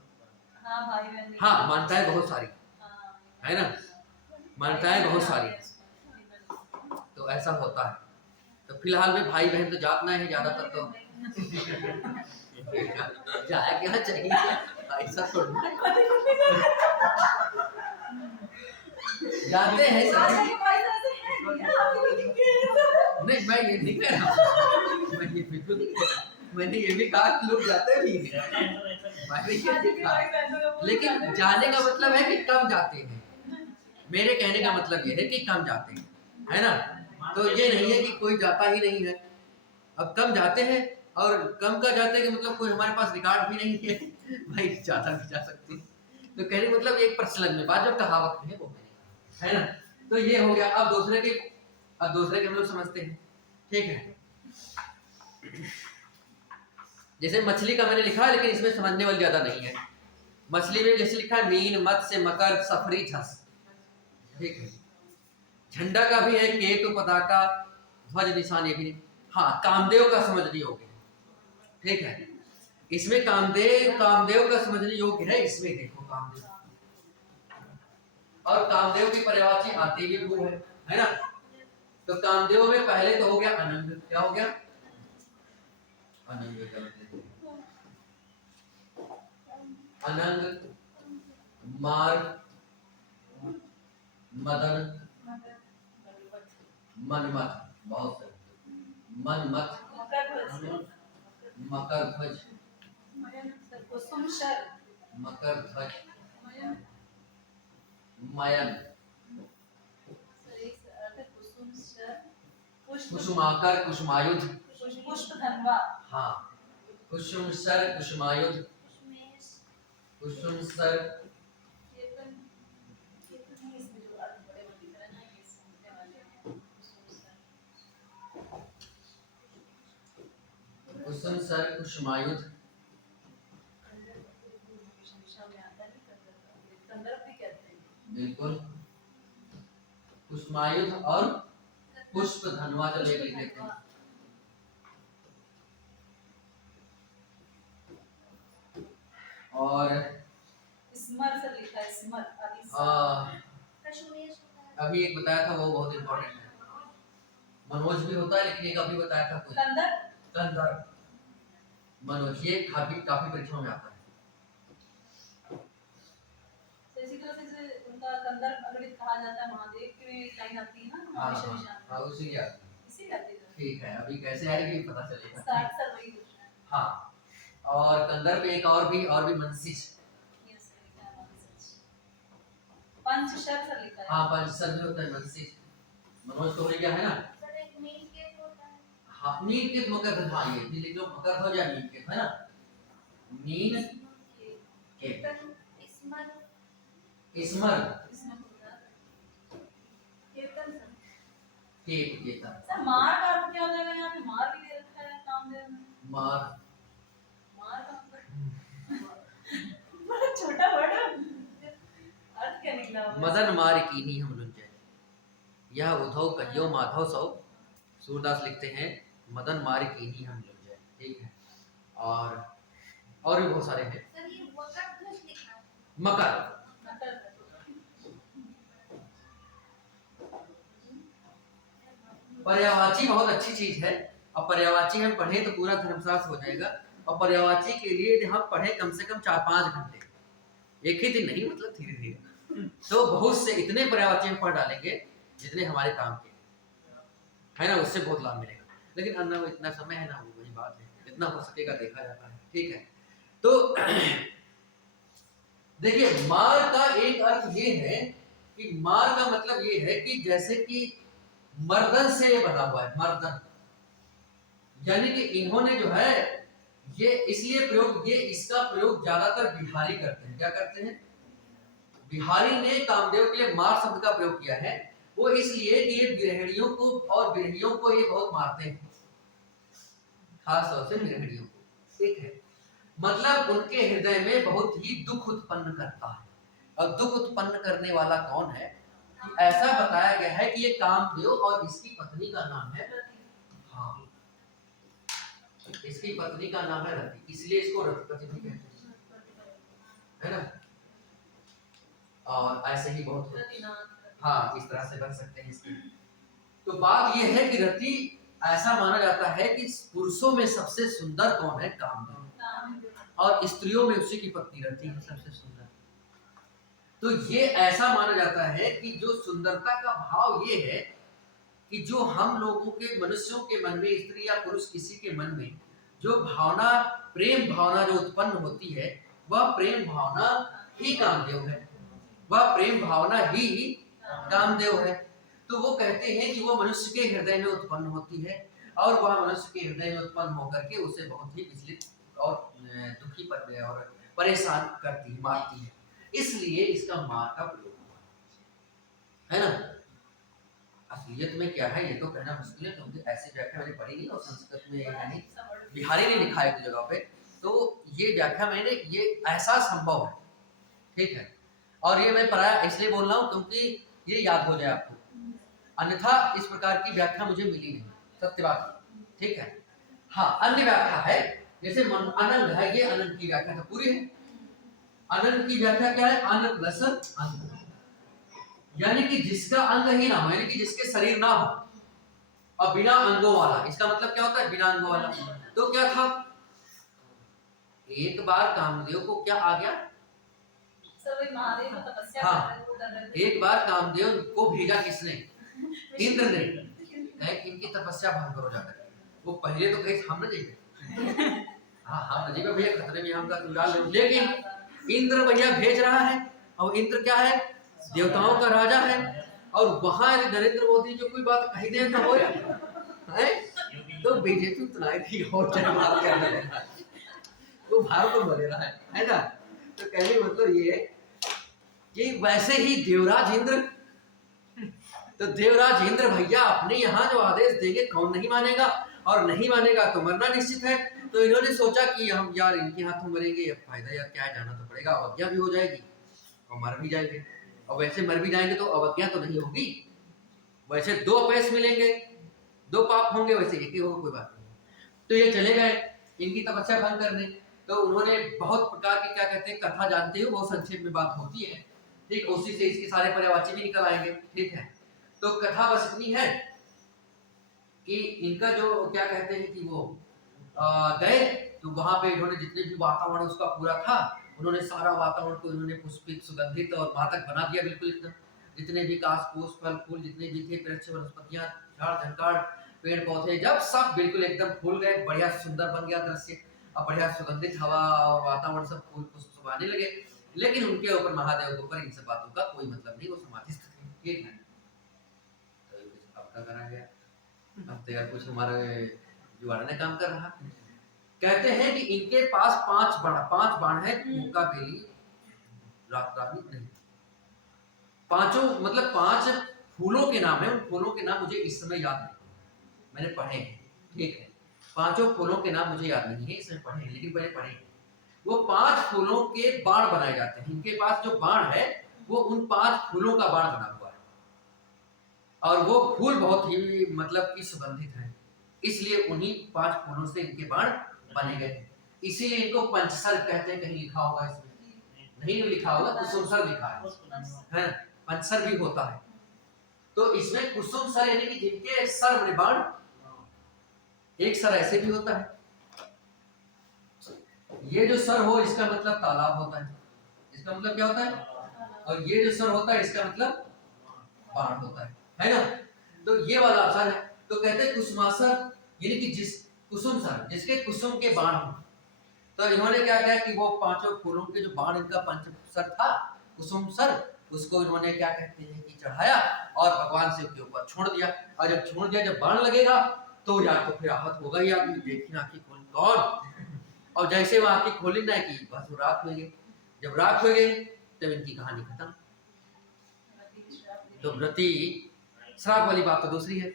हाँ भाई बहन, हाँ मानता है बहुत सारी, है ना, मानता है बहुत सारी, तो ऐसा होता है। तो फिलहाल में भाई बहन तो जातना है ज्यादातर, तो जाया क्या चाहिए ऐसा थोड़ा जाते हैं सभी। नहीं मैं ये नहीं कह रहा हूँ, मैं ये बिल्कुल नहीं कह रहा, मैंने ये भी कहा कि लोग जाते भी हैं, मैंने ये भी कहा, लेकिन जाने का मतलब है कि कम जाते हैं। मेरे कहने का मतलब ये है कि कम जाते हैं, है ना, तो ये नहीं है कि कोई जाता ही नहीं है। अब कम जाते हैं, और कम का जाते हैं कि मतलब कोई हमारे पास रिकॉर्ड भी नहीं है भाई ज्यादा भी जा सकते हैं। तो कहने का मतलब एक प्रचलन में बात जो कहावत है वो है ना। तो ये हो गया। अब दूसरे के हम लोग समझते हैं। ठीक है, जैसे मछली का मैंने लिखा है, लेकिन इसमें समझने वाली ज्यादा नहीं है। मछली में जैसे लिखा है मीन, मत्स्य, मकर, सफरी, झस। ठीक है, झंडा का भी है केतु, पताका, ध्वज, निशान, ये भी नहीं। हाँ, कामदेव का समझने योग्य है। ठीक है, इसमें कामदेव का समझने योग्य है। इसमें देखो कामदेव, और कामदेव की पर्यायवाची आती भी वो है ना। तो कामदेव में पहले तो हो गया अनंग। क्या हो गया अनंग? अनंग मार, मदन, मनमथ, बहुत सही, मनमथ, मकर ध्वज, कुसुम शर, मकर ध्वज, मयन, कुसुम शर, पुष्प कुसुमाकर, कुसुमायुध, पुष्प धनवा, हाँ, कुसुम सर, कुसुमायुध, कुसुमेश कुसुम सर, केतन, केतन ही इसमें जो अर्थ बड़े बड़े दिख रहे हैं ना, ये समझने वाले हैं। कुसुम शर, कुसुम सर, कुसुमायुध, दिशा में आता नहीं, कंदर्प भी कहते हैं। बिल्कुल, कुसुमायुध और पुष्प धनवा जो लेख लिखे थे। और स्मर से लिखा है, स्मर आदि कशुमेश होता है। अभी एक बताया था वो बहुत इम्पोर्टेंट है, मनोज भी होता है लेकिन एक अभी बताया था कोई, कंदर, कंदर, मनोज, ये काफी काफी परीक्षाओं में आता है। तो इसी तरह से उनका कंदर अगणित कहा जाता है। महादेव की भी लाइन आती है ना, हाँ हमेशा हाँ निशान हाँ, उसी की आती है। इसी आती है। ठीक है, अभी कैसे आएगी पता चलेगा। स्टार्ट सर वही कुछ है। हाँ, और कंदर पे एक और भी मनसिज, ये सर लिखा है मनसिज। पंचशर सर लिखा है। हाँ पंचसर भी होता है मनसिज, मनोज तो हो गया है ना। सर एक मीन के होता है। हाँ, नील के मकर ध्वज, हाँ ये भी लिख लो, मकर ध्वज या नील के, है ना, नील के, केतन स्मर स्मर, इसमें होता है केतन सर केतन, सर मार का अर्थ क्या हो जाएगा? यहाँ पे मार भी दे रखा है नाम दे में। मार, मार का मतलब बड़ा छोटा वर्ड है। अर्थ क्या निकला होगा? मदन मार कीनी हम लुंजय, यह उद्धव कहियो माधव सौ, सूरदास लिखते हैं मदन मार कीनी हम लुंजय। ठीक है, और भी बहुत सारे हैं। सर ये मकर ध्वज लिखा है। मकर, मकर पर्यायवाची बहुत अच्छी चीज है, और पर्यायवाची हम पढ़े तो पूरा धर्मशास्त्र हो जाएगा। और पर्यायवाची के लिए हम पढ़े कम से कम 4-5 घंटे, एक ही दिन नहीं, मतलब धीरे धीरे, तो बहुत से इतने पर्यायवाची हम पढ़ डालेंगे जितने हमारे काम के है ना, उससे बहुत लाभ मिलेगा। लेकिन अन्ना वो इतना समय है ना, वो वही बात है, जितना हो सकेगा देखा जाता है। ठीक है, तो देखिए मार का एक अर्थ ये है कि मार का मतलब ये है कि जैसे कि मर्दन से ये बना हुआ है, मर्दन, यानी कि इन्होंने जो है ये इसलिए प्रयोग, ये इसका प्रयोग ज्यादातर बिहारी करते हैं। क्या करते हैं? बिहारी ने कामदेव के लिए मार शब्द का प्रयोग किया है, वो इसलिए कि ये बिरहड़ियों को और बिरहियों को ये बहुत मारते हैं, खास तौर से बिरहड़ियों को। ठीक है, मतलब उनके हृदय में बहुत ही दुख उत्पन्न करता है। और दुख उत्पन्न करने वाला कौन है? कि ऐसा बताया गया है कि ये कामदेव और इसकी पत्नी का नाम है, हाँ, इसकी पत्नी का नाम है रति, इसलिए इसको रतिपति भी कहते हैं, है ना। और ऐसे ही बहुत, हाँ, इस तरह से बन सकते हैं इसकी। तो बात यह है कि रति ऐसा माना जाता है कि पुरुषों में सबसे सुंदर कौन है? कामदेव, और स्त्रियों में उसी की पत्नी रति है सबसे सुंदर। तो ये ऐसा माना जाता है कि जो सुंदरता का भाव ये है कि जो हम लोगों के, मनुष्यों के मन में, स्त्री या पुरुष किसी के मन में जो भावना, प्रेम भावना जो उत्पन्न होती है, वह प्रेम भावना ही कामदेव है, वह प्रेम भावना ही कामदेव है। तो वो कहते हैं कि वो मनुष्य के हृदय में उत्पन्न होती है, और वह मनुष्य के हृदय में उत्पन्न होकर के उसे बहुत ही विचलित और दुखी और परेशान करती है, मारती है। इसलिए इसका मार का प्रयोग हुआ है ना। असलियत में क्या है ये तो कहना मुश्किल है, क्योंकि ऐसी व्याख्या मैंने पढ़ी नहीं, और संस्कृत में यानी बिहारी ने लिखा है एक जगह पे, तो ये व्याख्या मैंने, ये ऐसा संभव है। ठीक है, और ये मैं पढ़ाया इसलिए बोल रहा हूँ क्योंकि ये याद हो जाए आपको, अन्यथा इस प्रकार की व्याख्या मुझे मिली नहीं, सत्य बात। ठीक है, हाँ, अन्य व्याख्या है, जैसे अनंग है, ये अनंग की व्याख्या तो पूरी है। अनंग की व्याख्या क्या है? अन प्लस अंग, यानी कि जिसका अंग ही ना हो, यानी कि जिसके शरीर ना हो, और बिना अंगों वाला। इसका मतलब क्या होता है? बिना अंगों वाला। तो क्या था, एक बार कामदेव को क्या आ गया? सब वही महादेव को तपस्या हाँ। कर रहे थे, वो कर रहे थे। एक बार कामदेव को भेजा किसने? इंद्र ने। कहे इनकी तपस्या भंग करो जाकर। वो पहले तो कहे हम न जाइए, हाँ हम न जाइए भैया, खतरे में हम का डाल लो। लेकिन इंद्र भैया भेज रहा है, और इंद्र क्या है? देवताओं का राजा है, और वहां नरेंद्र मोदी जो कोई बात कही दे ना हो है तो बीजेपी तुनाई थी और चाहे बात करने लगा, वो भारत को बोले रहा है ना। तो कहने मतलब ये है कि वैसे ही देवराज इंद्र, तो देवराज इंद्र भैया अपने यहाँ जो आदेश देंगे कौन नहीं मानेगा, और नहीं मानेगा तो मरना निश्चित है। तो इन्होंने सोचा कि हम यार इनके हाथों मरेंगे, अब फायदा यार क्या है, जाना तो पड़ेगा, अवज्ञा भी हो जाएगी और मर भी जाएंगे, और वैसे मर भी जाएंगे तो अवज्ञा तो नहीं होगी, वैसे 2 अपयश मिलेंगे, 2 पाप होंगे, वैसे एक ही होगा, कोई बात नहीं। तो ये चले गए इनकी तपस्या भंग करने। तो उन्होंने बहुत प्रकार की क्या कहते हैं कथा जानते हो, बहुत संक्षेप में बात होती है, ठीक, उसी से इसके सारे पर्यायवाची भी निकल आएंगे, ठीक है। तो कथा बस इतनी है कि इनका जो क्या कहते हैं कि वो गए, तो वहां पे इन्होंने जितने भी वातावरण उसका पूरा था, उन्होंने सारा वातावरण को इन्होंने पुष्पित, सुगंधित और मादक बना दिया बिल्कुल एकदम। जितने भी घास फूस फल फूल जितने भी थे, वृक्ष वनस्पतियां, झाड़ झंकार, पेड़ पौधे, जब सब बिल्कुल एकदम फूल गए, बढ़िया सुंदर बन गया दृश्य, और बढ़िया सुगंधित हवा और वातावरण सब फूल पुष्प आने लगे। लेकिन उनके ऊपर, महादेव के ऊपर इन सब बातों का कोई मतलब नहीं, वो समाधिस्थ थे, ठीक है। तो आपका करा गया, अब तो यार कुछ हमारे जुआड़ा ने काम कर रहा। कहते हैं कि इनके पास 5 बाण है, मुक्का बेली रात्रावी नहीं, पांचों मतलब 5 फूलों के नाम है, उन फूलों के नाम मुझे इस समय याद नहीं, मैंने पढ़े हैं, ठीक है। 5 फूलों के नाम मुझे याद नहीं है, इसमें पढ़े हैं, लेकिन मैंने पढ़े हैं। वो 5 फूलों के बाण बनाए जाते हैं, इनके पास जो बाण है वो उन 5 फूलों का बाण बना हुआ है, और वो फूल बहुत ही मतलब कि सुगंधित है, इसलिए उन्हीं 5 फूलों से इनके बाण बने गए, इसीलिए इनको पंचसर कहते हैं। कहीं लिखा होगा इसमें? नहीं लिखा होगा, कुसुम सर लिखा है, पंचसर भी होता है। तो इसमें कुसुम सर यानी कि जिनके सर में बाण, एक सर ऐसे भी होता है, ये जो सर हो इसका मतलब तालाब होता है, इसका मतलब क्या होता है, और ये जो सर होता है इसका मतलब बाण होता है ना। तो ये वाला सर है, तो कहते हैं कुसुमासर यानी कि जिस कुसुम सर, जिसके कुसुम के बाण हो। तो इन्होंने क्या किया कि वो 5 फूलों के जो बाण इनका पंच सर था, कुसुम सर, उसको इन्होंने क्या कहते हैं कि चढ़ाया और भगवान शिव के ऊपर छोड़ दिया। और जब छोड़ दिया, जब बाण लगेगा तो यार तो फिर आहत होगा ही आदमी, देखी आंखें खोल कौन, और जैसे वो आंखें खोली ना कि बस वो राख हो गई। जब राख हो गई तब इनकी कहानी खत्म। तो व्रती श्राप वाली बात तो दूसरी है,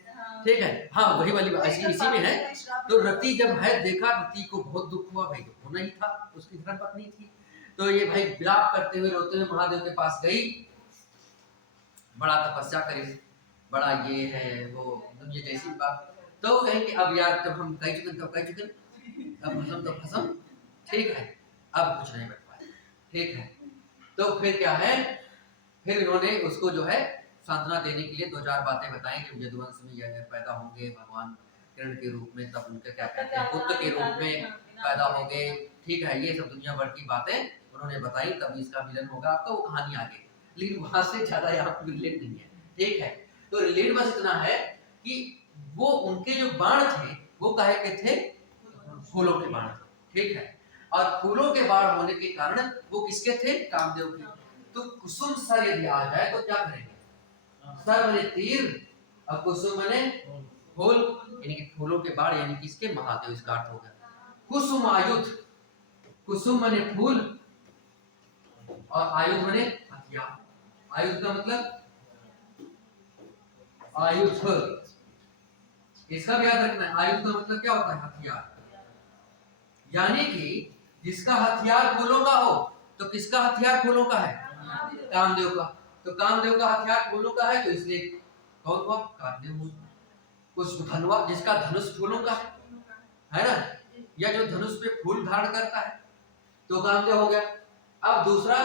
ठीक है, हाँ वही वाली बात इसी में है। तो रति जब है देखा, रति को बहुत दुख हुआ, भाई होना ही था, उसकी धर्म पत्नी थी। तो ये भाई विलाप करते हुए रोते हुए महादेव के पास गई, बड़ा तपस्या करी, बड़ा ये है वो ये जैसी बात। तो कहें कि अब यार जब हम कह चुके तब कह चुके, अब फसम तो फसम, ठीक है, अब कुछ नहीं बच पाए, ठीक है। तो फिर क्या है, फिर इन्होंने उसको जो है सांत्वना देने के लिए 2-4 बातें बताएं कि यदुवंश में यह पैदा होंगे भगवान किरण के रूप में, तब उनके क्या कहते हैं पुत्र के रूप में पैदा होंगे, ठीक है। ये सब दुनिया भर की बातें उन्होंने बताई, तब इसका मिलन होगा आपका, वो कहानी आगे, लेकिन वहां से ज्यादा यहाँ पे रिलेट नहीं है, ठीक है। तो रिलेट बस इतना है कि वो उनके जो बाण थे वो काहे के थे, फूलों के बाण, ठीक है। और फूलों के बाण होने के कारण वो किसके थे, कामदेव के। तो कुसुम सर यदि आ जाए तो क्या करेंगे, सर मने तीर और कुसुम मने फूल, यानी कि फूलों के बाण, यानी कि इसके महादेव, इसका अर्थ हो गया कुसुम आयुध। कुसुम मने फूल और आयुध मने हथियार। आयुध का मतलब आयुध, इसका भी याद रखना है, आयुध का मतलब क्या होता है, हथियार। यानी कि जिसका हथियार फूलों का हो, तो किसका हथियार फूलों का है, कामदेव का। तो कामदेव का हथियार फूलों का है, तो इसलिए कौन हुआ, कामदेव। कुछ धनुआ, जिसका धनुष फूलों का है ना, या जो धनुष पे फूल धारण करता है, तो कामदेव हो गया। अब दूसरा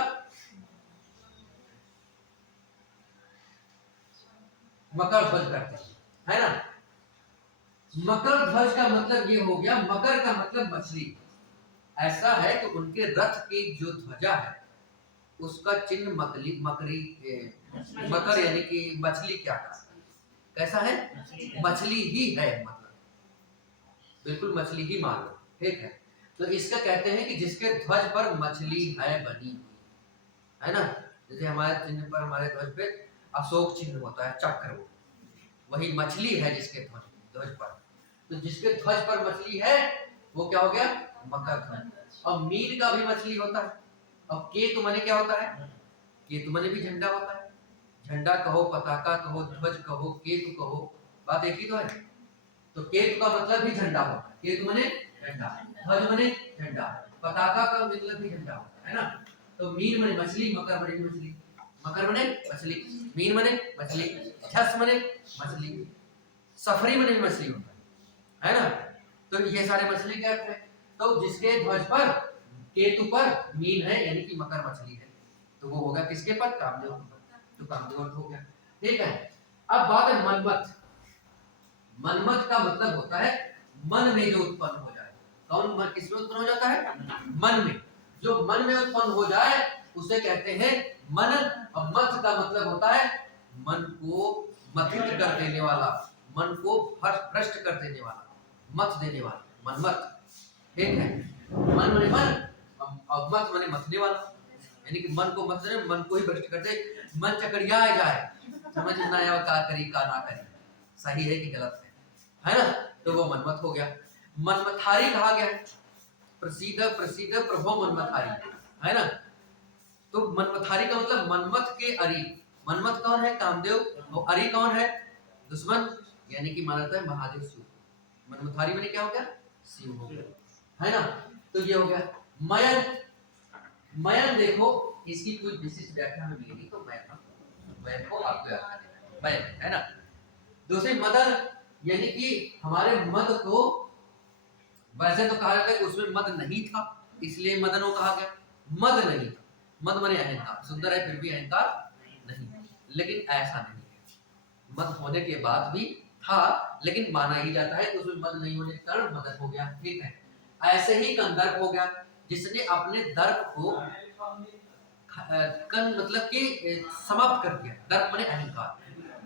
मकर ध्वज करते है ना। मकर ध्वज का मतलब ये हो गया, मकर का मतलब मछली। ऐसा है कि उनके रथ की जो ध्वजा है उसका चिन्ह मकर यानी कि मछली क्या का कैसा है, मछली ही है, मतलब बिल्कुल मछली ही मान लो, ठीक है। तो इसका कहते हैं कि जिसके ध्वज पर मछली है बनी हुई, है ना। जैसे हमारे चिन्ह पर, हमारे ध्वज पे अशोक चिन्ह होता है, चक्र, वही मछली है जिसके ध्वज पर। तो जिसके ध्वज पर मछली है वो क्या हो गया, मकर ध्वज। और मीन का भी मछली होता है। अब केतु माने क्या होता है, केतु माने भी झंडा होता है। झंडा कहो, पताका कहो, ध्वज कहो, केतु कहो, बात एक ही तो है। तो केतु का मतलब भी झंडा होता है, केतु माने झंडा, ध्वज माने झंडा, पताका का मतलब भी झंडा होता है ना। तो मीन माने मछली, मकर माने मछली, मकर माने मछली, मीन माने मछली, झस माने मछली, सफरी माने मछली होता है ना। तो ये सारे मछली के अर्थ है। तो जिसके ध्वज पर केतु पर मीन है यानी कि मकर मछली है, तो वो होगा किसके पर, कामदेव पर। तो कामदेव अर्थ हो गया, ठीक है। अब बात है मनमथ। मनमथ का मतलब होता है मन में जो उत्पन्न हो जाए। कौन मन किसमें उत्पन्न हो जाता है, मन में। जो मन में उत्पन्न हो जाए उसे कहते हैं मन। और मथ का मतलब होता है मन को मथित कर देने वाला, मन को भ्रष्ट कर देने वाला, मत देने वाला, मनमथ, ठीक है। मन माने मन और मत माने मथने वाला, यानी कि मन को मत देने, मन को ही भ्रष्ट कर दे, मन चकरिया जाए, समझ ना आया का करी का ना करी, सही है कि गलत है ना। तो वो मनमथ हो गया। मनमथारी कहा गया है, प्रसिद्ध प्रसिद्ध प्रभो मनमथारी, है ना। तो मनमथारी का मतलब मनमथ के अरी। मनमथ कौन है, कामदेव, और अरी कौन है, दुश्मन, यानी कि माना जाता है महादेव शिव। मनमथारी मैंने क्या हो गया, शिव हो गया, है ना। तो ये हो गया मयन। मयन देखो इसकी कोई विशिष्ट व्याख्या में मिलेगी, तो मयन को आपको याद रखना, मयन, है ना। दूसरी मदन, यानी कि हमारे मद को, वैसे तो कहा जाता है कि उसमें मद नहीं था इसलिए मदनो कहा गया, मद नहीं था, मद माने अहंकार, सुंदर है फिर भी अहंकार नहीं, लेकिन ऐसा नहीं है। मद होने के बाद भी था, लेकिन माना ही जाता है कि उसमें मद नहीं होने के कारण मदन हो गया, ठीक है। ऐसे ही कंदर्प हो गया, जिसने अपने दर्प को मतलब कि समाप्त कर दिया। दर्प माने अहंकार,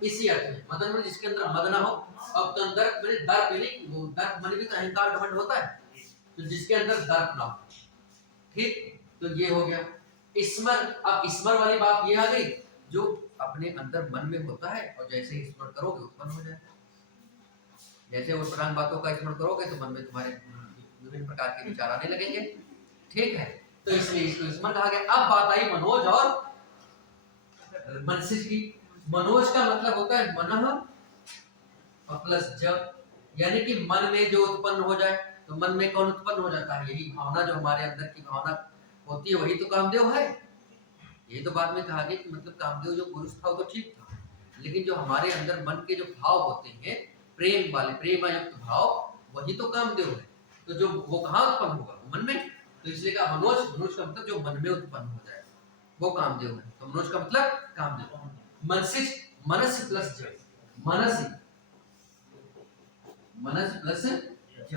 इसी अर्थ में मदन में जिसके अंदर मद ना हो। अब कंदर्प माने दर्प, यानी वो दर्प माने भी तो अहंकार घमंड होता है, तो जिसके अंदर दर्प ना हो, ठीक। तो ये हो गया स्मर। अब स्मर वाली बात ये आ गई, जो अपने अंदर मन में होता है और जैसे ही स्मरण करोगे उत्पन्न हो जाएगा। जैसे उटपटांग बातों का स्मरण करोगे तो मन में तुम्हारे विभिन्न प्रकार के विचार आने लगेंगे, ठीक है। तो इसलिए इसको स्मरण कहा गया। अब बात आई मनोज और मनसिज की। मनोज का मतलब होता है मनः प्लस ज, यानी कि मन में जो उत्पन्न हो जाए। तो मन में कौन उत्पन्न हो जाता है, यही भावना, जो हमारे अंदर की भावना होती है वही तो कामदेव है। ये तो बाद में कहा गया कि मतलब कामदेव जो पुरुष था वो तो ठीक था, लेकिन जो हमारे अंदर मन के जो भाव होते हैं, प्रेम वाले, प्रेमयुक्त भाव, वही तो कामदेव है। तो जो वो कहाँ उत्पन्न होगा, मन में। तो इसलिए कहा मनोज, मनोज का मतलब जो मन में उत्पन्न हो जाए वो कामदेव है। तो मनोज का मतलब कामदेव। मनसिज, मनस प्लस ज, मनसी, मनस प्लस ज।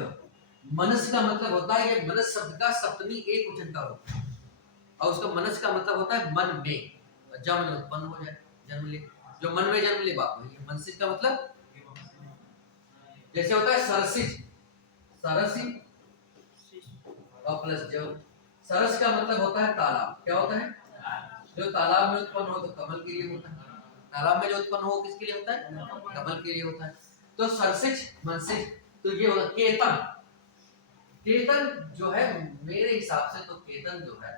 मनस का मतलब होता है, ये मनस शब्द का सप्तमी एक वचन का रूप है, और उसका मनस का मतलब होता है मन में, जब मन उत्पन्न हो जाए, जन्म ले, जो मन में जन्म ले बात वही है। मनसिज का मतलब जैसे होता है सरसिज, सरसी और प्लस जो। सरस का मतलब होता है तालाब, क्या होता है, जो तालाब में उत्पन्न हो, तो कमल के लिए होता है। तालाब में जो उत्पन्न हो किसके लिए होता है, कमल के लिए होता है। तो सरसिज, मनसिज, तो ये होगा केतन। केतन जो है, मेरे हिसाब से तो केतन जो है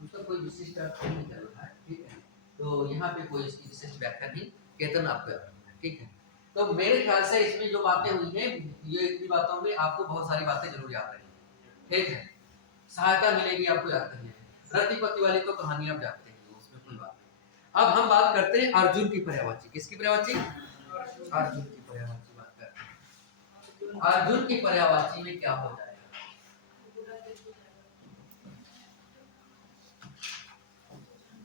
उसका कोई विशिष्ट अर्थ नहीं कर रहा है, ठीक है। तो यहाँ पे कोई इसकी विशिष्ट व्याख्या नहीं, केतन आपको याद रखना है, ठीक है। तो मेरे ख्याल से इसमें जो बातें हुई हैं, ये इतनी बातों में आपको बहुत सारी बातें जरूर याद रहेंगी, ठीक है। सहायता मिलेगी आपको याद करने में। रतिपति वाली तो कहानी आप जानते हैं, उसमें कोई बात नहीं। अब हम बात करते हैं अर्जुन की पर्यायवाची। किसकी पर्यायवाची, अर्जुन की पर्यायवाची बात करते हैं। अर्जुन की पर्यायवाची में क्या हो जाएगा,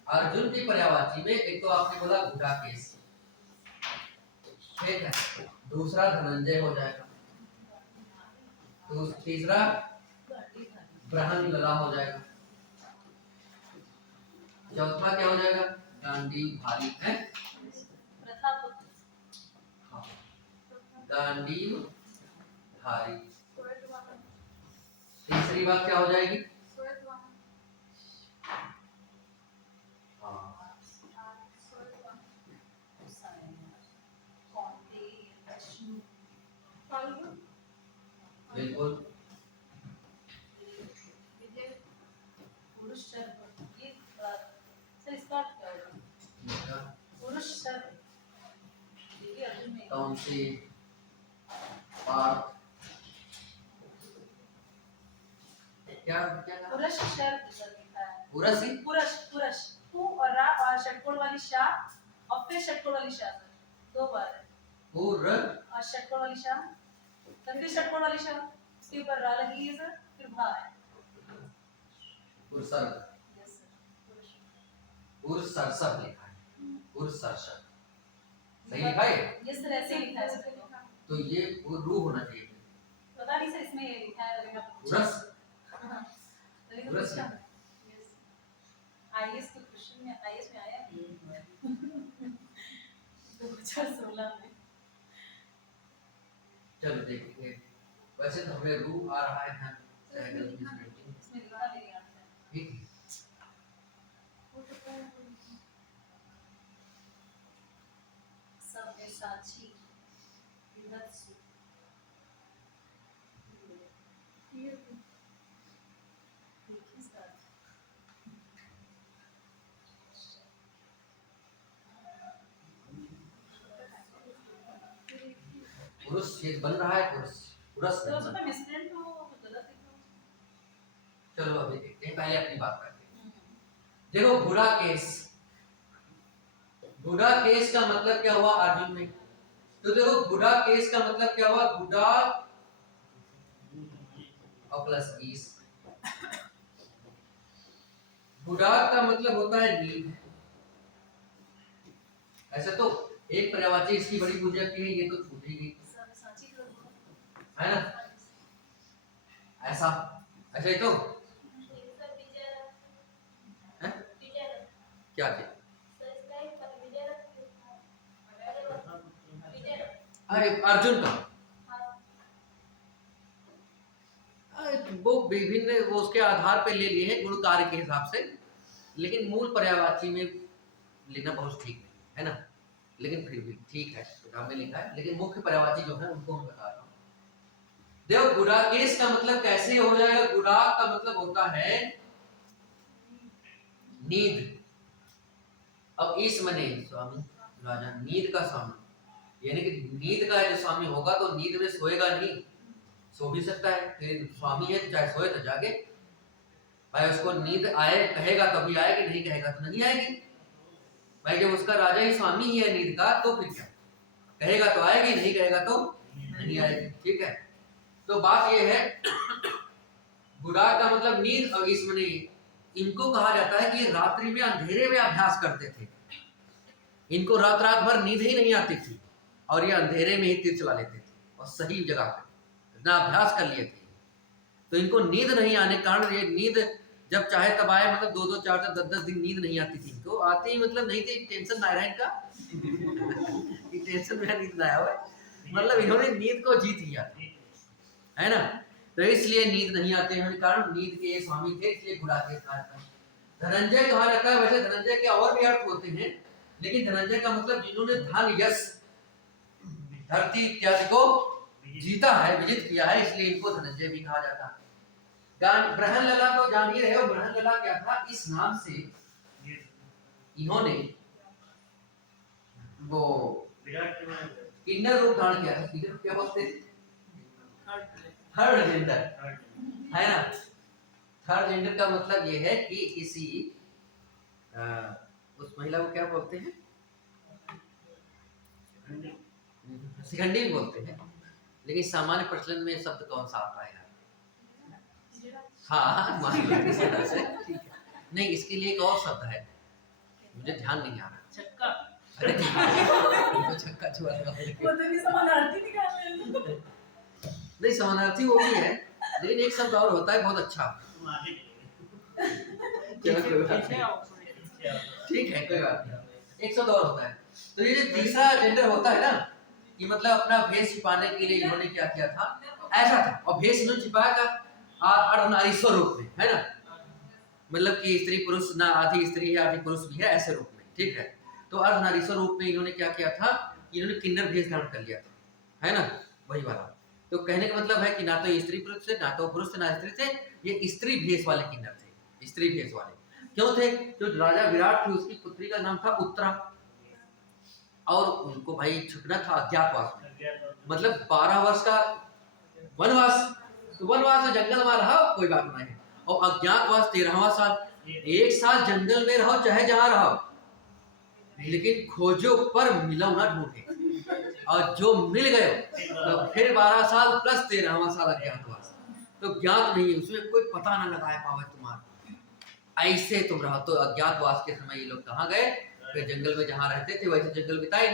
अर्जुन की पर्यायवाची में एक तो आपने बोला गुडाकेश, ठीक है। दूसरा धनंजय हो जाएगा, तो तीसरा ब्रह्मलला हो जाएगा, चौथा क्या हो जाएगा? गांडीव भारी है। प्रथापुत्र हाँ, गांडीव भारी। तीसरी बात क्या हो जाएगी? हाँ, बिल्कुल। पुरुष शर्व ये सर इसका अर्थ क्या होगा? पुरुष शर्व ये अर्जुन में कौन सी बात? क्या क्या कहा? पुरुष शर्व सर लिखा है। पुरसी? पुरुष पुरुष पु और रा और षटकोण वाली शा और फिर षटकोण वाली शा सर दो बार है। पुर और षटकोण वाली शा फिर षटकोण वाली शा उसके ऊपर रा लगी है सर फिर भा है। पुरसर यस सर पुरुष पुरसरसर लिखा है। पुरसरसर सही लिखा है? यस सर ऐसे ही लिखा है सर तो ये रू होना चाहिए। पता नहीं सर इसमें लिखा है लेकिन पुरस लेकिन पुरस पूछा यस आईएएस तो क्वेश्चन में आईएएस में आया 2016 में। चलो देखिए, वैसे तो हमें रू आ रहा है ना, इसमें लिखा मेरे यहाँ से ठीक है। सब में साक्षी विभत्सु देखिए सर पुरुष ये बन रहा है, पुरुष पुरुष तो नहीं उसका बन रहा। मिसप्रिंट तो गलत है चलो अभी देखते हैं, पहले अपनी बात करते हैं। देखो बुरा केस, बुरा केस का मतलब क्या हुआ अर्जुन में? तो देखो बुरा केस का मतलब क्या हुआ? बुरा और प्लस 20। बुरा का मतलब होता है नींद। ऐसा तो एक पर्यायवाची इसकी बड़ी पूजा की है, ये तो छूट ही गई सब साक्षी तो है ना? ऐसा अच्छा ये तो है? क्या क्या? अरे अर्जुन का वो विभिन्न वो उसके आधार पे ले लिए हैं गुण कार्य के हिसाब से, लेकिन मूल पर्यायवाची में लेना बहुत ठीक नहीं है ना, लेकिन फिर भी ठीक है किताब में लिखा है, लेकिन मुख्य पर्यायवाची जो है उनको मैं बता रहा हूँ। देखो गुड़ा केस का मतलब कैसे हो जाएगा? गुड़ा का मतलब होता है नींद। अब इस मने स्वामी राजा नींद का स्वामी, यानी कि नींद का जो स्वामी होगा तो नींद में सोएगा नहीं, सो भी सकता है, फिर स्वामी है तो चाहे सोए तो जागे। भाई उसको नींद आए कहेगा तभी आएगी, नहीं कहेगा तो नहीं आएगी। भाई जब उसका राजा ही स्वामी ही है नींद का तो फिर क्या, कहेगा तो आएगी, नहीं कहेगा तो नहीं आएगी। ठीक है, तो बात ये है बुरा का मतलब नींद, और इसमें इनको कहा जाता है कि ये रात्रि में अंधेरे में अभ्यास करते थे, इनको रात रात भर नींद ही नहीं आती थी और ये अंधेरे में ही तीर चला लेते थे और सही जगह पे इतना अभ्यास कर लिए थे, तो इनको नींद नहीं आने के कारण ये नींद जब चाहे तब आए, मतलब 2-2 4-4 10-10 दिन नींद नहीं आती थी इनको, आते ही मतलब नहीं थी, टेंशन ना रहा इनका कि टेंशन में नींद ना आया हुआ, मतलब इन्होंने नींद को जीत लिया है ना, तो इसलिए नींद नहीं आते हैं, कारण नींद के ये स्वामी थे, इसलिए बुरा के साथ धनंजय कहा जाता है। वैसे धनंजय के और भी अर्थ होते हैं, लेकिन धनंजय का मतलब जिन्होंने धन यश धरती इत्यादि को जीता है, विजित किया है, इसलिए इनको धनंजय भी कहा जाता है। ब्रहण लला तो जानिए रहे हो, ब्रहण लला क्या था? इस नाम से इन्होंने वो किन्नर रूप धारण किया था। किन्नर क्या बोलते हैं? थर्ड जेंडर है ना। थर्ड जेंडर का मतलब ये है कि किसी उस महिला को क्या बोलते हैं? शिखंडी भी बोलते हैं, लेकिन सामान्य प्रचलन में शब्द कौन सा आता है? हाँ मान लो इस तरह से, ठीक है। नहीं, इसके लिए एक और शब्द है, मुझे ध्यान नहीं आ रहा। छक्का अरे तो छक्का छुआ लगा, वो तो नहीं समानार्थी निकाल ले। नहीं समानार्थी वो भी है, लेकिन एक शब्द और होता है बहुत अच्छा। चलो कोई बात नहीं। ठीक है, कोई बात नहीं, 102 होता है। तो ये जो तीसरा जेंडर होता है ना, कि मतलब अपना भेष छिपाने के लिए इन्होंने क्या किया था, ऐसा था। और भेष इन्होंने छिपाया था अर्धनारीश्वर रूप में, है ना, मतलब कि स्त्री पुरुष ना, आधी स्त्री है आधी पुरुष भी है, ऐसे रूप में, ठीक है। तो अर्धनारीश्वर रूप में इन्होंने क्या किया था, इन्होंने किन्नर भेष धारण कर लिया था, है ना, वही वाला। तो कहने का मतलब है कि ना तो ये स्त्री पुरुष थे, ना तो पुरुष थे, ना स्त्री थे, ये स्त्री भेष वाले किन्नर थे, स्त्री भेष वाले। क्यों थे? जो राजा विराट थी उसकी पुत्री का नाम था उत्तरा, और उनको भाई छुपना था अज्ञातवास में, मतलब 12 वर्ष का वनवास। तो वनवास में जंगल में रहा कोई बात नहीं, और अज्ञातवास 13वां साल। 1 साल जंगल में रहो चाहे जहां रहो, लेकिन खोजो पर मिलो ना ढूंढे, और जो मिल गए तो फिर 12 साल प्लस 13वां साल अज्ञातवास। तो ज्ञात नहीं, उसमें कोई पता ना लगाए पावे तुम्हारा, ऐसे तुम रहो। तो अज्ञातवास के समय ये लोग कहाँ गए, फिर जंगल में जहाँ रहते थे वैसे जंगल बिताए,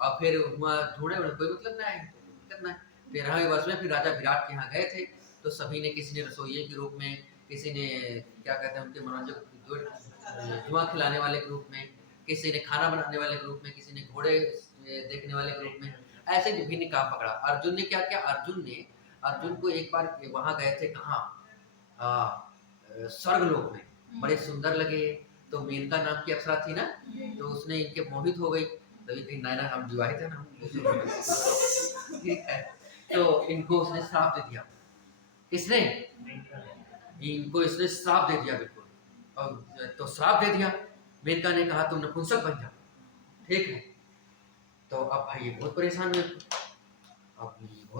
और फिर वहाँ ढूंढे, कोई मतलब नहीं है। 13वें वर्ष में फिर राजा विराट के यहाँ गए थे। तो सभी ने, किसी ने रसोइये के रूप में, किसी ने क्या कहते हैं उनके मनोरंजक जुआ खिलाने वाले के रूप में, किसी ने खाना बनाने वाले के रूप में, किसी ने घोड़े देखने वाले के रूप में, ऐसे विभिन्न काम पकड़ा। अर्जुन ने क्या किया, अर्जुन को एक बार वहाँ गए थे, कहाँ, स्वर्गलोक में, बड़े सुंदर लगे। तो मेनका नाम की अप्सरा थी ना, तो उसने इनके मोहित हो गई। तभी कहीं नायना हम विवाहित है ना, ठीक है। तो इनको उसने श्राप दे दिया। किसने? इनको इसने श्राप दे दिया, बिल्कुल। और तो श्राप दे दिया, मेनका ने कहा तुम नपुंसक बन जाओ, ठीक है। तो अब भाई ये बहुत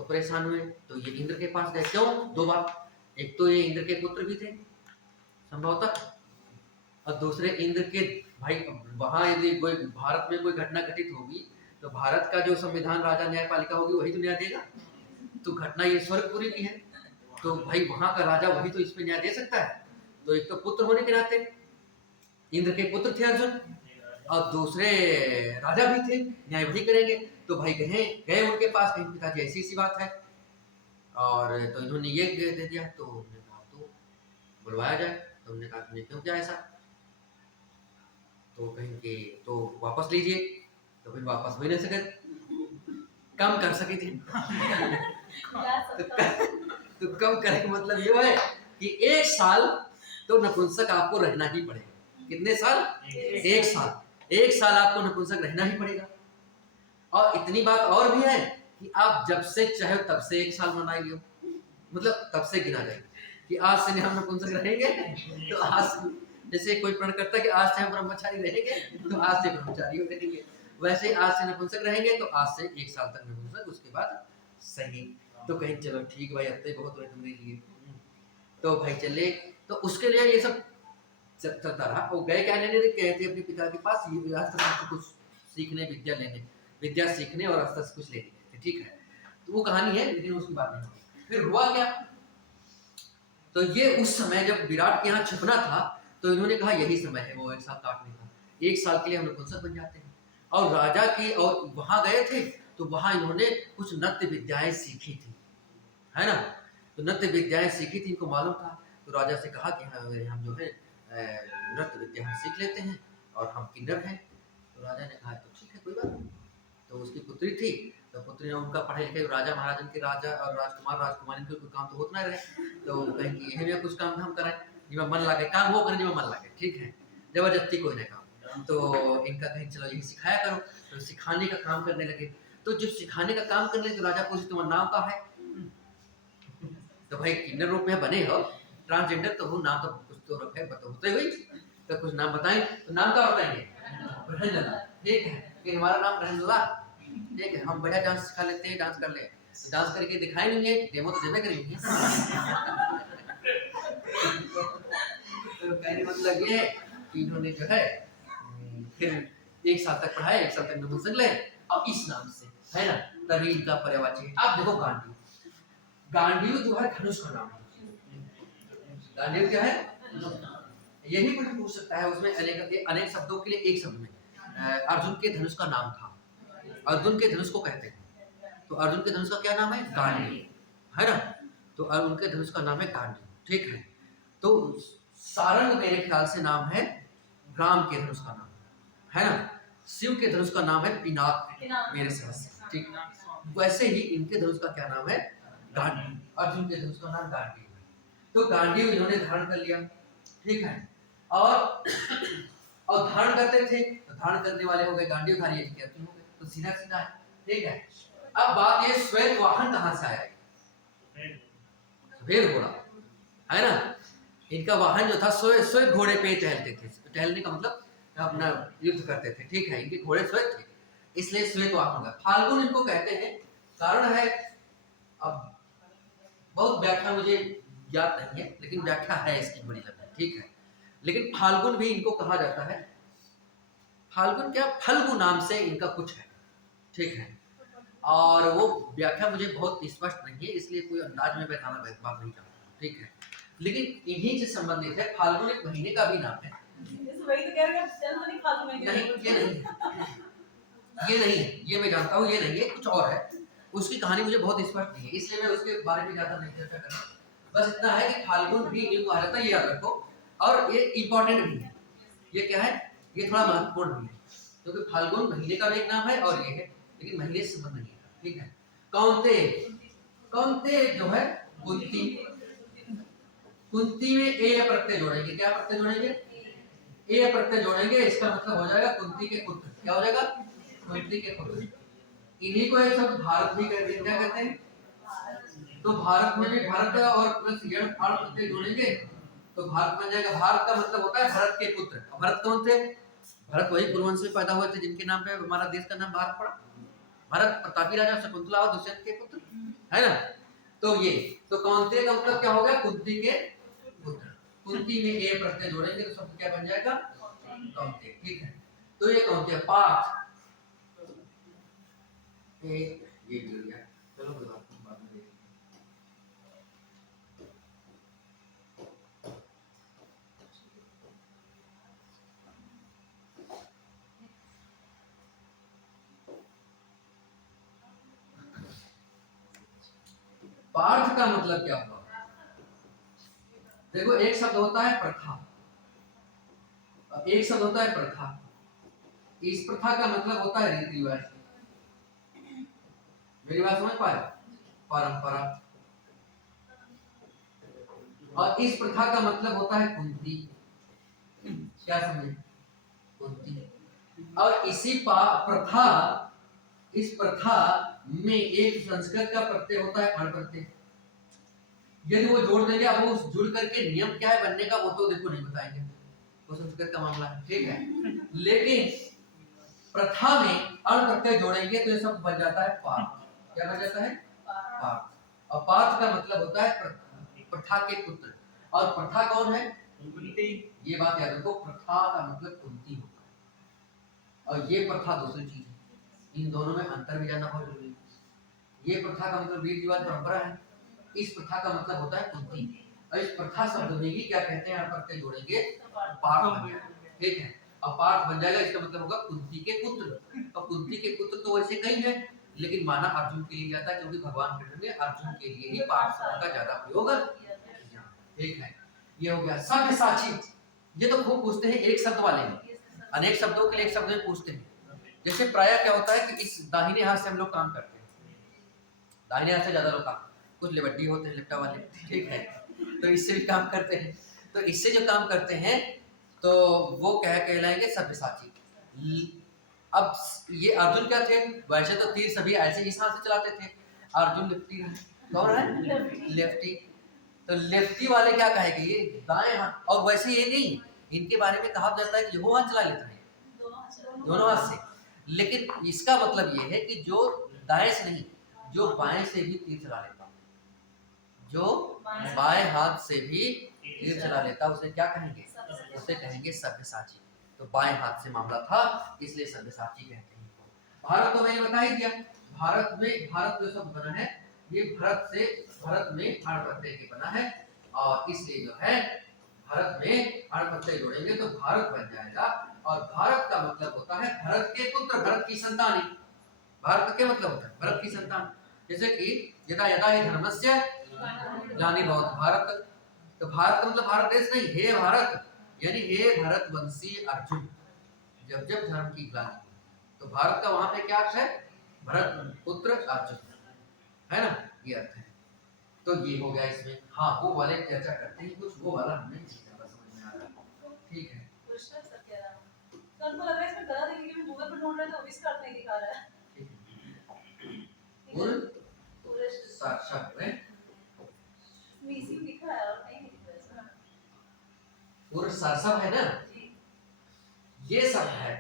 परेशान हुए, तो ये इंद्र के पास गए। क्यों? 2 बात, एक तो ये इंद्र के पुत्र भी थे संभवतः, और दूसरे इंद्र के भाई, वहां यदि कोई भारत में कोई घटना घटित होगी तो भारत का जो संविधान, राजा न्यायपालिका होगी, वही तो न्याय देगा। तो घटना ये स्वर्गपुरी की है, तो भाई वहां का राजा वही तो इस पे न्याय दे सकता है। तो एक तो पुत्र होने के नाते इंद्र के पुत्र थे अर्जुन, और दूसरे राजा भी थे, न्याय वही करेंगे। तो भाई गए उनके पास, कहीं पिताजी ऐसी सी बात है, और तो इन्होंने ये दे दिया। तो उन्होंने कहा तो बुलवाया जाए। तो उन्होंने कहा तुमने क्यों किया ऐसा? तो कहेंगे तो वापस लीजिए। तो फिर वापस हो ही नहीं सके, कम कर सके थे। तो कम करने का मतलब ये है कि 1 साल तो नपुंसक आपको रहना ही पड़ेगा। कितने साल? 1 साल। 1 साल आपको नपुंसक रहना ही पड़ेगा। और इतनी बात और भी है कि आप जब से चाहे तब से 1 साल मनाइए, मतलब तब से गिना जाए कि आज से हम नपुंसक रहेंगे। तो आज जैसे कोई प्रण करता है कि आज से हम ब्रह्मचारी रहेंगे, तो आज से ब्रह्मचारी रहेंगे, वैसे आज से नपुंसक रहेंगे, तो आज से 1 साल तक नपुंसक, उसके बाद सही। तो कहीं चलो ठीक भाई, अब तो बहुत हुए तुम्हारे लिए, तो भाई चले। तो उसके लिए ये सब चलता रहा। वो गए क्या लेने, गए थे अपने पिता के पास ये कुछ सीखने, विद्या सीखने और अस्त्र से कुछ लेने गए थे, ठीक है। तो वो कहानी है, लेकिन उसकी बात नहीं। फिर हुआ क्या, तो ये उस समय जब विराट के यहाँ छिपना था, तो इन्होंने कहा यही समय है वो 1 साल काटने का। 1 साल के लिए हम नपुंसक बन जाते हैं। और राजा की, और वहां गए थे तो वहां इन्होंने कुछ नृत्य विद्याएं सीखी थी, है ना। तो नृत्य विद्याएं सीखी थी, इनको मालूम था। तो राजा से कहा कि हम जो है नृत्य विद्या हम सीख लेते हैं, और हम किन्नर हैं। तो राजा ने कहा तो ठीक है, कोई बात नहीं। तो उसकी पुत्री थी, तो पुत्री ने उनका पढ़े लिखे राजा महाराजन के, राजा और राजकुमारी के काम तो होता रहे। तो कहेंगे यही में कुछ काम हम कराएं, जिसमें मन लगे काम वो करें, जिसमें मन लगे, ठीक है। जबरदस्ती कोई नहीं काम। तो इनका कहीं चलो यही सिखाया करो। तो सिखाने का काम करने लगे। तो जब सिखाने का काम करने लगे तो राजा पूछे तुम्हारा नाम का है? तो भाई किन्नर रूप में बने हो, ट्रांसजेंडर तो हो, नाम तो कुछ तो रखे होते हुए, तो कुछ नाम बताएं। तो नाम क्या बताएंगे? ब्रह्मलला, ठीक है कि हमारा नाम ब्रह्मलला, ठीक है। हम बढ़िया डांस सिखा लेते हैं, डांस कर ले, डांस करके दिखाई नहीं है, डेमो तो देवे करेंगे। तो कहने मतलब ये है कि इन्होंने जो है फिर 1 साल तक पढ़ाया, 1 साल तक नपुंसक ले, और इस नाम से, है ना, तभी इनका पर्यायवाची। आप देखो गांडीव जो है धनुष का नाम है। गांडीव क्या है? यही कोई पूछ सकता है। उसमें अनेक शब्दों के लिए एक शब्द में अर्जुन के धनुष का नाम था। अर्जुन के धनुष को कहते हैं। तो अर्जुन के धनुष का क्या नाम है? गांडीव, है ना। तो अर्जुन के धनुष का नाम है गांडीव, ठीक है। तो सारंग मेरे ख्याल से नाम है राम के धनुष का नाम है ना, शिव के धनुष का नाम है पिनाक मेरे समझ से, ठीक। वैसे ही इनके धनुष का क्या नाम है, गांडी। अर्जुन के धनुष का नाम गांडी। तो गांडी इन्होंने धारण कर लिया, ठीक है। और धारण करते थे तो धारण करने वाले हो गए गांडी धारी हो गए, तो सीधा सीधा है, ठीक है। अब बात ये श्वेत वाहन कहां से आया, सफेद घोड़ा है ना। इनका वाहन जो था श्वेत घोड़े पे टहलते थे, टहलने का मतलब अपना युद्ध करते थे, ठीक है। इनके घोड़े श्वेत थे, इसलिए श्वेत वाहन का फाल्गुन इनको कहते हैं। कारण है, अब बहुत व्याख्या मुझे याद नहीं है, लेकिन व्याख्या है इसकी बड़ी लंबी, ठीक है। लेकिन फाल्गुन भी इनको कहा जाता है। फाल्गुन क्या, फल्गु नाम से इनका कुछ है, ठीक है। और वो व्याख्या मुझे बहुत स्पष्ट नहीं है, इसलिए कोई अंदाज में बताना बात नहीं चाहता, ठीक है। लेकिन इन्हीं से संबंधित है। फाल्गुन एक महीने का भी नाम है। वही तो कह रहे हैं, जन्म नहीं फाल्गुन में। नहीं, ये नहीं, ये मैं जानता हूँ, ये नहीं है, कुछ और है। उसकी कहानी मुझे बहुत स्पष्ट नहीं है, इसलिए मैं उसके बारे में ज्यादा नहीं चर्चा कर रहा। बस इतना है कि फाल्गुन भी इनको आ जाता है, ये याद रखो। और ये इंपॉर्टेंट भी है, ये क्या है, ये थोड़ा महत्वपूर्ण भी है, क्योंकि तो फाल्गुन महीने का भी एक नाम है और ये है, लेकिन महीने से संबंध नहीं है, ठीक है। कौनते जो है कुंती, कुंती में ए प्रत्यय जोड़ेंगे। क्या प्रत्यय जोड़ेंगे, ए प्रत्यय जोड़ेंगे। इसका मतलब हो जाएगा कुंती के पुत्र। क्या हो जाएगा, कुंती के पुत्र। इन्हीं को एक शब्द भारत भी कहते हैं। क्या कहते हैं, तो भारत में भी भारत और प्लस यण फाड़ प्रत्यय जोड़ेंगे तो भारत बन जाएगा। भारत का मतलब होता है भरत के पुत्र। भरत कौन थे, भरत वही कुरुवंश में पैदा हुए थे जिनके नाम पे हमारा देश का नाम भारत पड़ा। भरत प्रतापी राजा शकुंतला और दुष्यंत के पुत्र, है ना। तो ये तो कौनते का मतलब क्या हो गया, कुंती के पुत्र। कुंती में ए प्रत्यय जोड़ेंगे तो शब्द क्या बन जाएगा, कौनते, ठीक है। तो ये कौनते पाठ, ये मिल गया। चलो कोई बात नहीं, बाद में देखेंगे। पार्थ का मतलब क्या हुआ, देखो एक शब्द होता है प्रथा, एक शब्द होता है प्रथा। इस प्रथा का मतलब होता है रीति रिवाज। मेरी बात समझ पा रहे, परंपरा। और इस प्रथा का मतलब होता है कुंती। क्या समझे, कुंती। और इसी प्रथा, इस प्रथा में एक संस्कृत का प्रत्यय होता है अण प्रत्यय। यदि वो जोड़ देंगे, अब वो जुड़ करके नियम क्या है बनने का वो तो देखो नहीं बताएंगे, वो संस्कृत का मामला है, ठीक है। लेकिन प्रथा में अण प्रत्यय जोड़ेंगे तो ये सब बन जाता है पार्थ। क्या बन जाता है, पार्थ। और पार्थ का मतलब होता है प्रथा के पुत्र। और प्रथा कौन है, ये बात याद रखो, प्रथा का मतलब कुंती होता है और ये प्रथा दूसरी चीज है। इन दोनों में अंतर भी जानना बहुत जरूरी है। ये प्रथा का मतलब रीति रिवाज परंपरा है, इस प्रथा का मतलब होता है कुंती। और इस प्रथा शब्द में ही क्या कहते हैं, प्रत्यय जोड़ेंगे पार्थ बन जाएगा, ठीक है। और पार्थ बन जाएगा, इसका मतलब होगा कुंती के पुत्र। और कुंती के पुत्र तो वैसे कई है, लेकिन माना अर्जुन के लिए जाता है, क्योंकि भगवान कृष्ण ने अर्जुन के लिए ही पार्थ शब्द का ज्यादा प्रयोग किया, ठीक है। ये हो गया सव्यसाची। ये तो खूब पूछते हैं एक शब्द वाले में, अनेक शब्दों के लिए एक शब्द में पूछते हैं। जैसे प्रायः क्या होता है कि इस दाहिने हाथ से हम लोग काम करते हैं, दाहिने हाथ से ज्यादा लोग काम, कुछ लिबड्डी होते हैं लिप्टा वाले, ठीक है, तो इससे भी काम करते हैं। तो इससे जो काम करते हैं तो वो क्या कहलाएंगे, सव्यसाची। अब ये अर्जुन क्या थे, वैसे तो तीर सभी ऐसे इस हाथ से चलाते थे, अर्जुन लेफ्टी है, कौन है, लेफ्टी। तो लेफ्टी वाले क्या कहेंगे, ये दाएं हाथ। और वैसे ये नहीं, इनके बारे में कहा जाता है कि वो हाथ चला लेता है, दोनों हाथ से। लेकिन इसका मतलब ये है कि जो दाएं से नहीं, जो बाएं से भी तीर चला लेता, जो बाएं हाथ से भी तीर चला लेता, उसे क्या कहेंगे, उसे कहेंगे सव्यसाची। तो बाएं हाथ से मामला था, इसलिए सव्यसाची कहते हैं। भारत तो मैंने बता ही दिया। भारत में, भारत जो शब्द बना है ये भारत से, भारत में अण प्रत्यय के बना है, और इसलिए जो है भारत में अण प्रत्यय जोड़ेंगे तो भारत बन जाएगा। और भारत का मतलब होता है भरत के पुत्र, भरत की संतान। भारत का क्या मतलब होता है, भरत की संतान। जैसे कि यदा यदा हि धर्मस्य ग्लानिर्भवति भारत, तो भारत का मतलब भारत देश नहीं, हे भारत, यानी हे भरतवंशी अर्जुन, जब जब धर्म की ग्लानि हो, तो भारत का वहां पे क्या अर्थ है? भरत पुत्र अर्जुन, है ना, ये अर्थ है। तो ये हो गया इसमें। हाँ, वो वाले चर्चा करते हैं कुछ, वो वाला हमें नहीं ज्यादा समझ में आ रहा। ठीक है, पुरुषर सत्याराम। तो उनको लग रहा है इसमें गलत है क्योंकि गूगल पर ढूंढ रहे थे वो भी इसका अर्थ नहीं दिखा रहा है। ठीक है। पुरुष साक्षात है, मिसिंग दिखा है और नहीं दिख रहा है। पुरुष सारसव है ना, जी। ये सब है।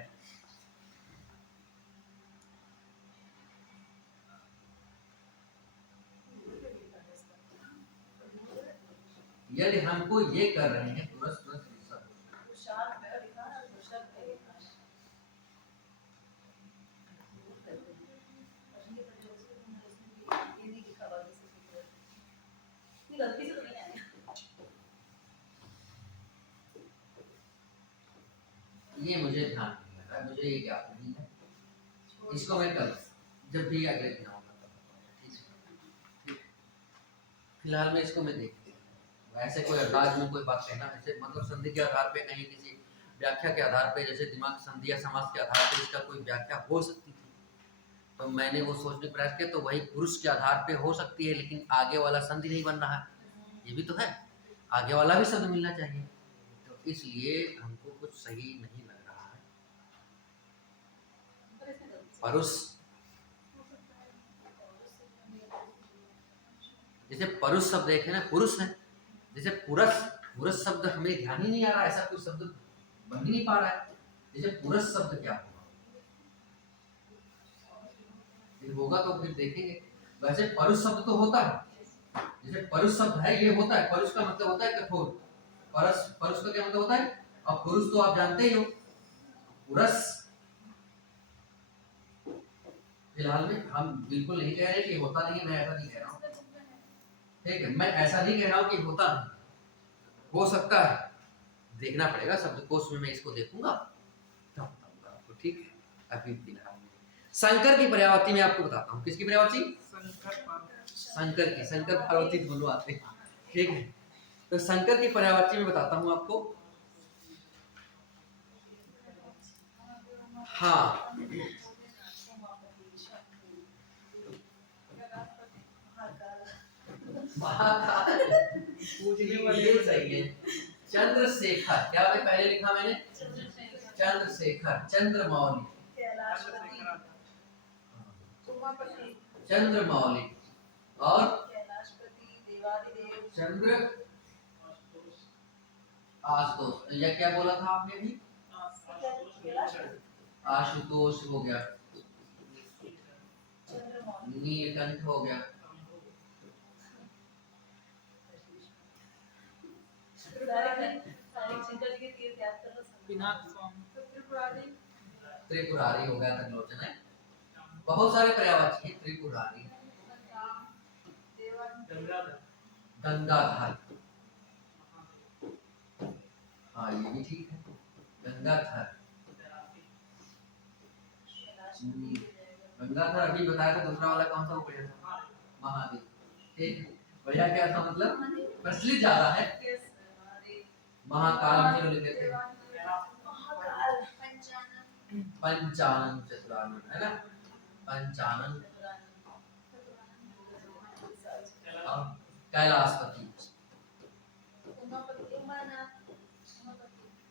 यदि हमको ये कर रहे हैं पुरुष प्लस ऋषभ, तुषार में लिखा है तुषार पे लिखा है। ये नहीं लिखा बाकी से ठीक है। ये गलती से तो नहीं आया। ये मुझे ध्यान नहीं लग रहा, मुझे ये ज्ञात नहीं है। इसको मैं कल जब भी अगले दिन आऊंगा तब, ठीक है। फिलहाल में इसको मैं देख, ऐसे कोई अंदाज में कोई बात कहना, ऐसे मतलब संधि के आधार पे कहीं किसी व्याख्या के आधार पे, जैसे दिमाग संधि या समास के आधार पे इसका कोई व्याख्या हो सकती थी, तो मैंने वो सोचने का प्रयास किया, तो वही पुरुष के आधार पे हो सकती है, लेकिन आगे वाला संधि नहीं बन रहा है, ये भी तो है, आगे वाला भी शब्द मिलना चाहिए, तो इसलिए हमको कुछ सही नहीं लग रहा है। परुष, जैसे परुष शब्द एक है ना, पुरुष है, जैसे पुरुष, पुरुष शब्द हमें ध्यान ही नहीं आ रहा, ऐसा कोई शब्द बन ही नहीं पा रहा है। जैसे पुरुष शब्द क्या होगा, ये होगा तो फिर देखेंगे। वैसे परुष शब्द तो होता है, जैसे परुष शब्द है ये होता है, परुष का मतलब होता है कठोर, परुष, परुष का क्या मतलब होता है, और पुरुष तो आप जानते ही हो, पुरुष। फिलहाल में हम बिल्कुल नहीं कह रहे कि होता नहीं है, मैं ऐसा नहीं कह रहा हूँ, ठीक है, मैं ऐसा नहीं कह रहा हूँ कि होता नहीं, हो सकता है, देखना पड़ेगा शब्दकोश में, मैं इसको देखूंगा तब बताऊंगा आपको, ठीक है। अभी फिलहाल शंकर की पर्यायवाची में आपको बताता हूँ, किसकी पर्यायवाची? शंकर की, शंकर पार्वती दोनों आते हैं, ठीक है। तो शंकर की पर्यायवाची में बताता हूँ आपको। हाँ, महाकाल, ये सही है। चंद्रशेखर, क्या मैं पहले लिखा मैंने? चंद्रशेखर, चंद्रमौली, चंद्रमौली, और चंद्र आशुतोष, या क्या बोला था आपने भी? आशुतोष हो गया, नीलकंठ हो गया, त्रिपुरारी हो गया, त्रिलोचन है, बहुत सारे पर्यायवाची हैं, त्रिपुरारी, गंगाधर, हाँ ये भी ठीक है, गंगाधर, गंगाधर अभी बताया था, दूसरा वाला कौन सा हो गया था? महादेव, ठीक है। बढ़िया, क्या था मतलब, प्रचलित ज्यादा है, महाकाल में जो लिखे थे, पंचानन चतुरानन, है ना, पंचानन, कैलाशपति,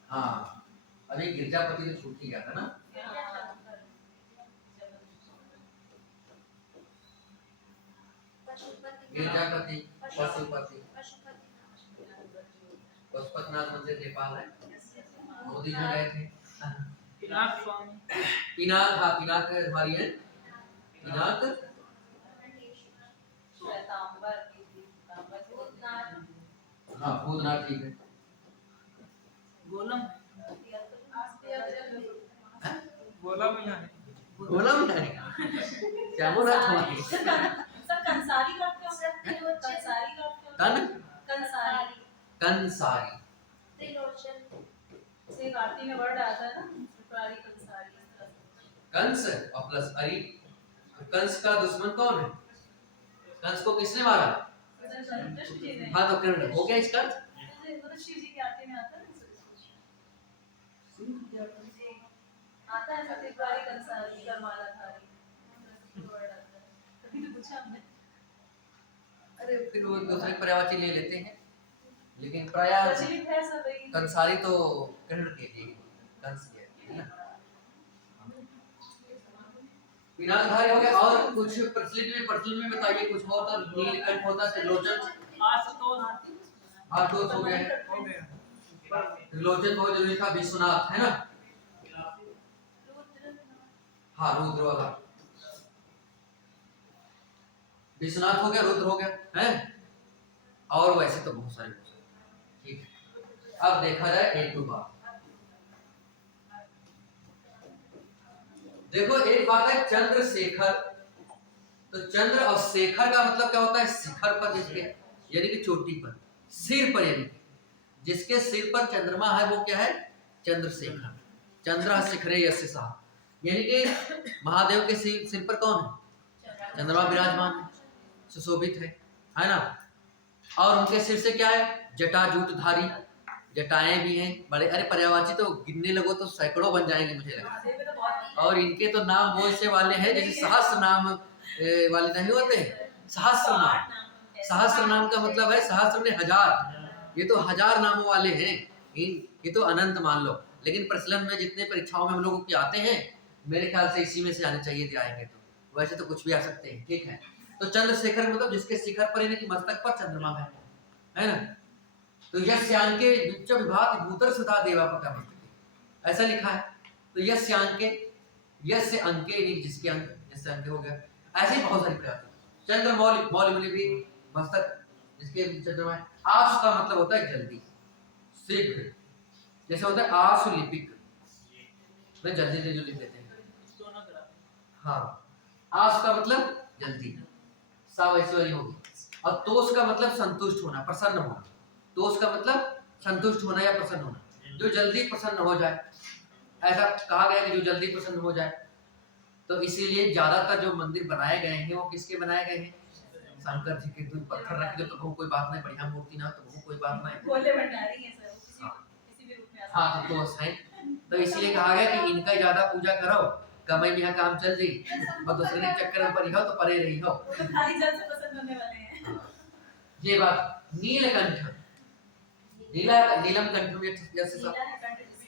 हाँ अभी गिरजापति तो छूट ही गया था ना, गिरजापति, पशुपति, पशुपतिनाथ मंदिर नेपाल है, मोदी जी गए थे। पिनाक, हाँ पिनाक हमारी है, पिनाक, हाँ भूतनाथ, ठीक है। गोलम, गोलम है, गोलम है, क्या बोला तुम्हारी? सब कंसारी करते हो, कंसारी करते हो, कंसारी, त्रिलोचन, से आरती में वर्ड आता है ना, त्रिपुरारी, कंसारी, इस तरह से। कंस और प्लस अरि, कंस का दुश्मन कौन है? कंस को किसने मारा? कृष्ण जी ने। हाँ तो कर्ण हो गया इसका अर्थ। मतलब शिव जी की आरती में आता है ना, आता है सतीद्वारी कंसारी गरमालाधारी वर्ड आता है तभी तो पूछा हमने अरे फिर वो दूसरे पर्यायवाची ले लेते हैं, लेकिन पर्याय प्रचलित है सब वही कंसारी तो कन्नड़ के लिए कंस के है ना। पिनाकधारी हो गया। और कुछ प्रचलित में बताइए कुछ और। तो नीलकंठ होता, त्रिलोचन आशुतोष हो गया है। हो गया। त्रिलोचन बहुत जरूरी था, विश्वनाथ है ना। हाँ रुद्र वाला विश्वनाथ हो गया, रुद्र हो गया है। और वैसे तो बहुत सारे। ठीक है, अब देखा जाए एक दो बात। देखो एक बात है चंद्रशेखर, तो चंद्र और शेखर का मतलब क्या होता है? शिखर पर, जिसके यानी कि चोटी पर, सिर पर, यानी कि जिसके सिर पर चंद्रमा है वो क्या है? चंद्रशेखर। चंद्र शिखरे यस्य सः, यानी कि महादेव के सिर पर कौन है? चंद्रमा विराजमान है, सुशोभित है ना। और उनके सिर से क्या है? जटाजूटधारी, जटाएं भी हैं बड़े। अरे पर्यायवाची तो गिनने लगो तो सैकड़ों बन जाएंगे मुझे लगता। और इनके तो नाम वो ऐसे वाले हैं जैसे सहस्त्र नाम वाले नहीं होते हैं। सहस्त्र नाम, सहस्त्र नाम का मतलब है सहस्त्र में हजार, ये तो हजार नामों वाले हैं। ये तो अनंत मान लो। लेकिन प्रचलन में जितने परीक्षाओं में हम लोगों के आते हैं, मेरे ख्याल से इसी में से आने चाहिए थे, आएंगे तो। वैसे तो कुछ भी आ सकते हैं, ठीक है। तो चंद्रशेखर मतलब जिसके शिखर पर, यानी कि मस्तक पर चंद्रमा है ना। तो यस्यांके विच्च विभाति भूतर सदा देवापका मस्तके, ऐसा लिखा है। तो यस्यांके, यस्य अंके, यानी जिसके अंक, यस्य अंके हो गया। ऐसे ही बहुत सारी प्रकार। चंद्रमौली, मौली मुनि भी मस्तक जिसके चंद्रमा है। आस का मतलब होता है जल्दी, शीघ्र। जैसे होता है आसु लिपिक, मैं जल्दी से जो लिख देते हैं। हाँ, आस का मतलब जल्दी, सा वैसे वाली होगी। और तोष का मतलब संतुष्ट होना, प्रसन्न होना। तोष का मतलब संतुष्ट होना या प्रसन्न होना, जो जल्दी प्रसन्न हो जाए। ऐसा कहा गया कि जो जल्दी प्रसन्न हो जाए। तो इसीलिए ज्यादातर जो मंदिर बनाए गए हैं वो किसके बनाए गए हैं? शंकर जी के। तो पत्थर रख दो तो कोई बात नहीं, बढ़िया मूर्ति ना तो कोई बात नहीं। भोले भंडारी हैं सर, किसी भी रूप में आ हाँ तो दोस्त है। तो इसीलिए कहा गया कि इनका ज्यादा पूजा करो, कमाई में यहाँ काम चल जाए, और दूसरे के चक्कर में पड़ी हो तो परे रही हो। वो तो खाली जल से पसंद होने वाले हैं। ये बात। नीलकंठ, नीला, नीलम कंठ में जैसे सब।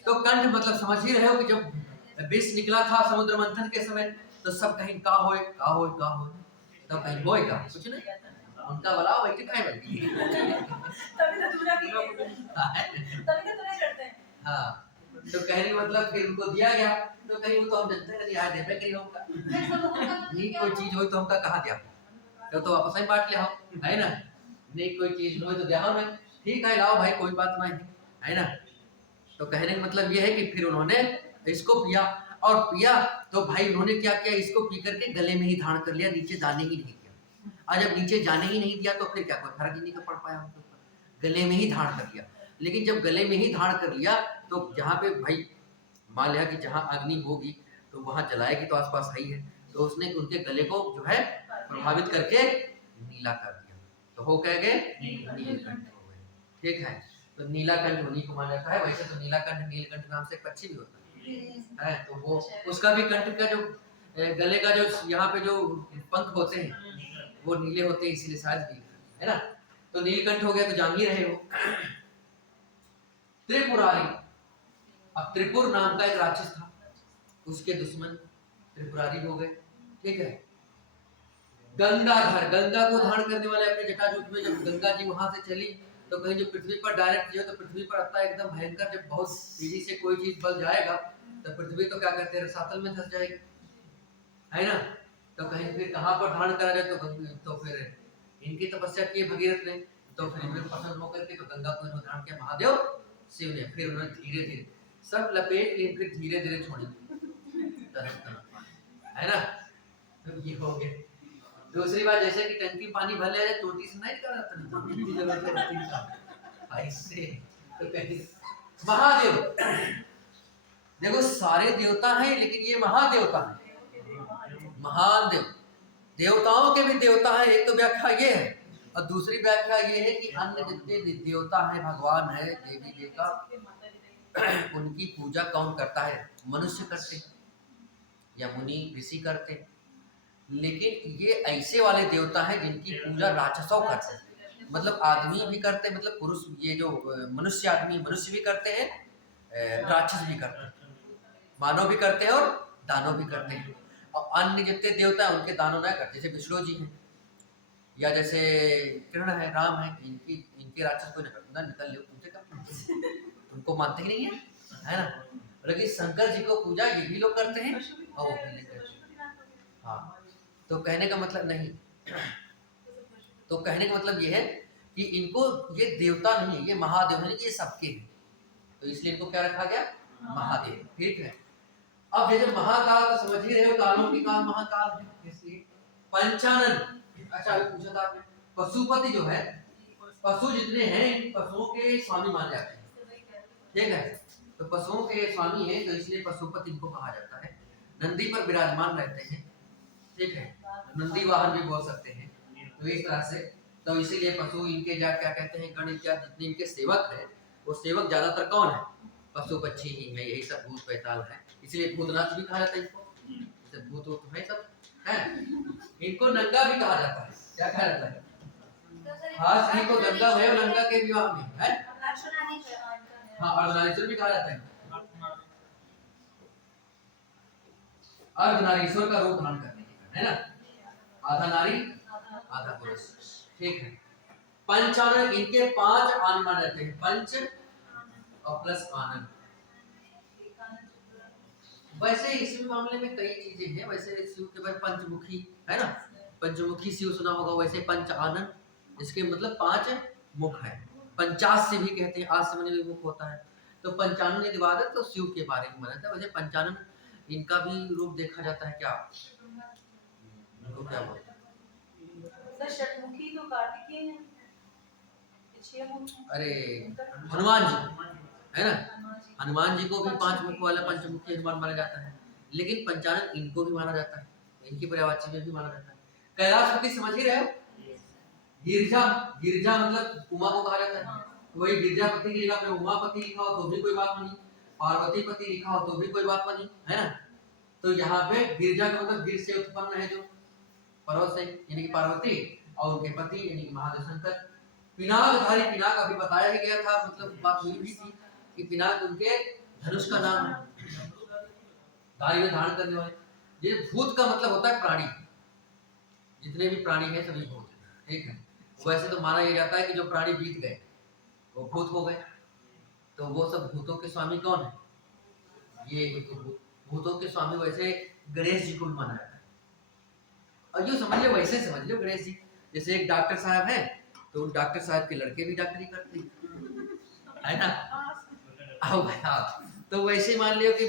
तो कंठ मतलब समझ ही रहे हो कि जब विष निकला था समुद्र मंथन के समय, तो सब कहीं का होए, तब कहीं होएगा कुछ नहीं। उनका बुलाओ बैठे काहे बैठी। तभी तो दूरा भी तभी तो दूरा करते हैं। हाँ, तो कहने मतलब फिर उनको दिया गया। तो कहीं वो तो हम जानते हैं यार देवे कहीं होगा नहीं, कोई चीज हो तो हमका कहा दिया तो वापस ही बांट ले आओ, है ना। नहीं कोई चीज हो तो दिया हो, मैं ठीक है लाओ भाई, कोई बात नहीं है ना। तो कहने का मतलब ये है कि फिर उन्होंने इसको पिया, और पिया तो भाई उन्होंने क्या किया, इसको पी करके गले में ही धारण कर लिया, नीचे जाने ही नहीं दिया। और जब नीचे जाने ही नहीं दिया तो फिर क्या कोई फर्क ही नहीं पड़ पाया उनके ऊपर, गले में ही धारण कर लिया। लेकिन जब गले में ही धारण कर लिया तो जहाँ पे भाई मान लिया कि जहाँ अग्नि होगी तो वहाँ जलाएगी, तो आसपास है ही है, तो उसने उनके गले को जो है प्रभावित करके नीला कर दिया। तो हो कह गए नीलकंठ हो गए, ठीक है। तो नीलाकंठ उन्हीं को माना जाता है। वैसे तो नीलाकंठ नीलकंठ नाम से एक पक्षी भी होता है, तो वो उसका भी कंठ का जो गले का जो यहाँ पे जो पंख होते हैं वो नीले होते हैं, इसीलिए शायद भी है ना। तो नीलकंठ हो गया, तो जान ही रहे हो। त्रिपुरारी, अब त्रिपुर नाम का एक राक्षस था, उसके दुश्मन त्रिपुरारी हो गए, ठीक है। गंगाधर, गंगा को धारण करने वाले अपने जटाजूट में, जब गंगा जी वहां से चली तो कहीं जो पृथ्वी पर डायरेक्ट जो, तो पृथ्वी पर आता है एकदम भयंकर। जब बहुत तेजी से कोई चीज बल जाएगा तो पृथ्वी तो क्या कहते हैं रसातल में धंस जाएगी, है ना। तो कहीं फिर कहाँ पर धारण करा जाए, तो फिर इनकी तपस्या की भगीरथ ने, तो फिर इनमें पसंद होकर के तो गंगा को इन्होंने धारण किया महादेव शिव ने। फिर उन्होंने धीरे धीरे सब लपेट लिए, फिर धीरे धीरे छोड़ी, है ना। तो ये हो गया। दूसरी बात, जैसे कि टंकी पानी भर ले जाए टोटी से नहीं निकालता ऐसे। तो कहीं महादेव, देखो सारे देवता हैं लेकिन ये महादेवता है, महान देव। देवताओं के भी देवता है, एक तो व्याख्या ये है, और दूसरी व्याख्या ये है कि अन्य जितने देवता हैं, भगवान है, देवी देवता, उनकी पूजा कौन करता है? मनुष्य करते या मुनि ऋषि करते। लेकिन ये ऐसे वाले देवता हैं जिनकी पूजा राक्षसों करते हैं, मतलब आदमी भी करते हैं, मतलब पुरुष, ये जो मनुष्य आदमी मनुष्य भी करते हैं, राक्षस भी करते हैं, मानव भी करते हैं और दानव भी करते हैं। और अन्य जितने देवता हैं उनके दानव ना करते, जैसे विष्णु जी हैं या जैसे कृष्ण है, राम है, इनके राक्षस कोई नहीं करता। निकल लो उनसे कब, उनको मानते ही नहीं है ना। लेकिन शंकर जी को पूजा ये भी लोग करते हैं और वो भी नहीं करते। हाँ, तो कहने का मतलब नहीं, तो कहने का मतलब ये है कि इनको, ये देवता नहीं है, ये महादेव है, ये सबके हैं, तो इसलिए इनको क्या रखा गया? महादेव। ठीक है। अब जैसे महाकाल तो समझ ही रहे हो, कालों की काल महाकाल है, इसलिए पंचानन। अच्छा, अभी पूछा था आपने, पशुपति जो है, पशु जितने हैं इन पशुओं के स्वामी माने जाते हैं। ठीक है, तो पशुओं के स्वामी हैं, तो इसलिए पशुपति इनको कहा जाता है। नंदी पर विराजमान रहते हैं। ठीक है, नंदी वाहन भी बोल सकते हैं। तो इस तरह से, तो इसीलिए पशु इनके क्या कहते हैं, गण इत्यादि जितने इनके सेवक हैं, वो सेवक ज्यादातर कौन है? पशु पक्षी ही है, यही सब भूत पैताल है। इसलिए भूतनाथ भी कहा जाता है इनको, जैसे भूत वूत है सब है। इनको नंगा भी कहा जाता है। क्या कहा जाता है? हाँ, स्त्री को गंगा भयो नंगा के विवाह में है। हाँ, अर्धनारीश्वर भी कहा जाता है। अर्धनारीश्वर का रूप धारण करने के, है ना, आधा नारी आधा पुरुष। ठीक है। पंचानन, इनके 5 आनंद माने जाते हैं, पंच और प्लस आनंद। वैसे इस मामले में कई चीजें हैं। वैसे शिव के बाद पंचमुखी है ना, पंचमुखी शिव सुना होगा। वैसे पंच आनंद, इसके मतलब 5 मुख है। 50 से भी कहते हैं, आज से मैंने मुख होता है। तो पंचानन यदि बात है तो शिव के बारे में बताता है। वैसे पंचानन इनका भी रूप देखा जाता है। क्या इनको क्या बोलते हैं? षटमुखी तो कार्तिकेय है, 6 मुख। अरे हनुमान जी है ना, हनुमान जी को भी 5 मुख वाला पंचमुखी हनुमान माना जाता है। लेकिन पंचानन इनको भी माना जाता है, इनकी पर्यायवाची में भी माना जाता है। कैलाशपति समझ ही रहे हो, गिरजा, गिरजा मतलब उमा को कहा जाता है। तो वही गिरजापति की जगह पे उमापति लिखा हो तो भी कोई बात नहीं, पार्वती पति लिखा हो तो भी कोई बात नहीं, है ना। तो यहाँ पे गिरजा का मतलब गिर से उत्पन्न है, जो पर्वत से, यानी कि पार्वती, और उनके पति यानी कि महादेव शंकर। पिनाकधारी, पिनाक अभी बताया ही गया था, मतलब बात हुई भी थी कि पिनाक उनके धनुष का नाम है, धारी में धारण करने वाले। ये भूत का मतलब होता है प्राणी, जितने भी प्राणी हैं सभी भूत। ठीक है, वैसे तो माना यह जाता है कि जो प्राणी बीत गए वो भूत हो गए। तो वो सब भूतों के स्वामी कौन है? ये भूतों के स्वामी वैसे गणेश जी को भी माना जाता है। और जो समझ लो वैसे समझ लो गणेश जी, जैसे एक डॉक्टर साहब हैं तो उन डॉक्टर साहब के लड़के भी डॉक्टरी करते हैं, है ना। हाँ, तो वैसे मान लियो कि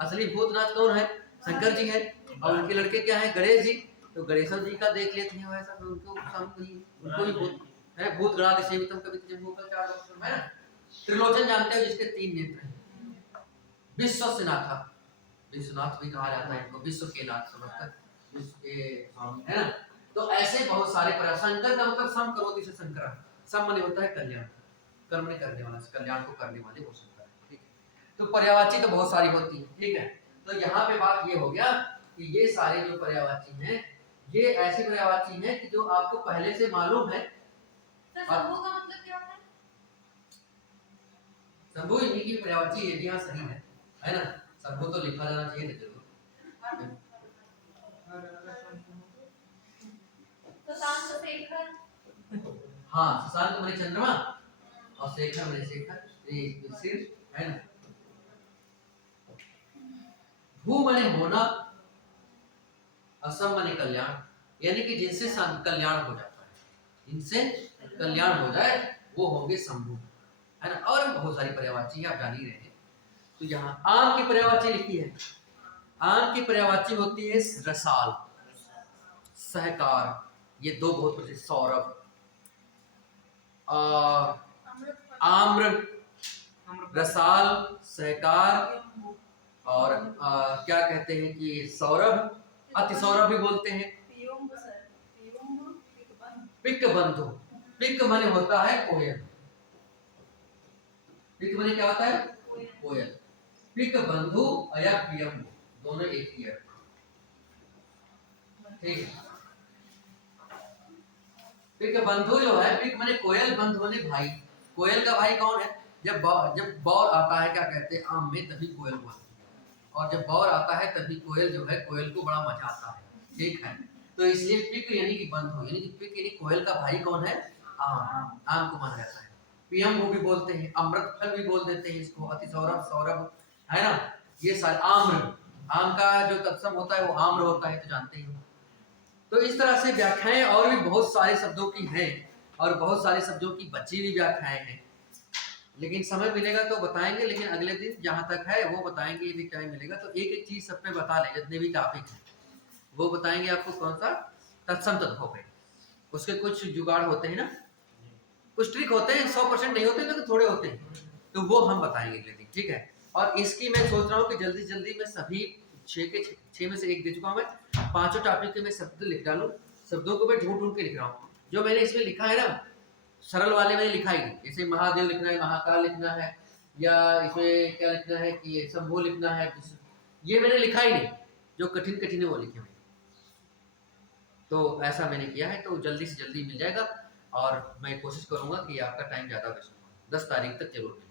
असली भूतनाथ कौन है? शंकर जी है, और उनके लड़के क्या है? गणेश जी। तो गणेश जी का देख लेते हैं वैसा, तो उनको भी भूत है। भूत गणादि सेवितम कवित है ना। त्रिलोचन जानते हो, जिसके 3 नेत्र हैं। विश्वनाथ, विश्वनाथ भी कहा जाता है इनको, विश्व के नाथ समझकर, विश्व के स्वामी, है ना। तो ऐसे बहुत सारे पर शंकर का मतलब सम करोति से शंकर, सम माने होता है कल्याण, कर्म ने करने वाला, कल्याण को करने वाले वो शंकर है। ठीक है, तो पर्यायवाची तो बहुत सारी होती है। ठीक है, तो यहाँ पे बात ये हो गया कि ये सारे जो पर्यायवाची हैं, ये ऐसी पर्यायवाची हैं कि जो आपको पहले से मालूम है। शंभू का मतलब क्या होता है? शंभू इन्हीं की पर्यायवाची, ये भी यहाँ सही है ना। शंभू तो लिखा जाना चाहिए ना जरूर। तो शांत शेखर, हाँ, शशांक मणि चंद्रमा और शेखर मणि शेखर, ये सिर है ना। भू मने होना, असम मने कल्याण, यानी कि जिनसे कल्याण हो जाता है, जिनसे कल्याण हो जाए वो होंगे शंभू, है ना। और बहुत सारी पर्यायवाची आप जान ही रहे हैं। तो यहाँ आम की पर्यायवाची लिखी है। आम की पर्यायवाची होती है रसाल, सहकार, ये 2 बहुत प्रसिद्ध, सौरभ, आम्र, रसाल, सहकार, और क्या कहते हैं कि सौरभ, अति सौरभ भी बोलते हैं। पिक बंधु, पिक माने होता है कोयल, पिक माने क्या होता है? कोयल। पिक बंधु या पियम दोनों एक ही है, ठीक है। पिक बंधु जो है, पिक माने कोयल, बंधु माने भाई। कोयल का भाई कौन है? जब बौर आता है, क्या कहते हैं, आम में, तभी कोयल बोलती है। और जब बौर आता है तभी कोयल जो है, कोयल को बड़ा मजा आता है, ठीक है। तो इसलिए पिक यानी कि बंधु, यानी कि पिक यानी कोयल का भाई कौन है? आम। आम को माना जाता है। पियम वो भी बोलते हैं, अमृत फल भी बोल देते हैं इसको, अति सौरभ, सौरभ, है ना, ये सारे। आम्र, आम का जो तत्सम होता है वो आम्र होता है, तो जानते ही हो। तो इस तरह से व्याख्याएं और भी बहुत सारे शब्दों की हैं, और बहुत सारे शब्दों की बची हुई व्याख्याएं हैं, लेकिन समय मिलेगा तो बताएंगे। लेकिन अगले दिन जहां तक है वो बताएंगे, यदि टाइम मिलेगा तो एक एक चीज सब पे बता लें, जितने भी टॉपिक हैं वो बताएंगे आपको। कौन सा? तत्सम तद्भव पे उसके कुछ जुगाड़ होते हैं ना, कुछ ट्रिक होते हैं, 100% नहीं होते लेकिन थोड़े होते हैं, तो वो हम बताएंगे अगले दिन, ठीक है। और इसकी मैं सोच रहा हूँ कि जल्दी जल्दी मैं सभी 6 में से एक दे चुका हूँ, मैं 5 टॉपिक के मैं शब्द लिख डालूं। शब्दों को मैं ढूंढ ढूंढ के लिख रहा हूँ, जो मैंने इसमें लिखा है ना, सरल वाले मैंने लिखा ही नहीं। जैसे महादेव लिखना है, महाकाल लिखना है, या इसमें क्या लिखना है कि शंभु लिखना है, ये मैंने लिखा ही नहीं। जो कठिन कठिन है वो लिखे मैंने, तो ऐसा मैंने किया है। तो जल्दी से जल्दी मिल जाएगा, और मैं कोशिश करूंगा कि आपका टाइम ज़्यादा वेस्ट हो, 10 तारीख तक जरूर मिल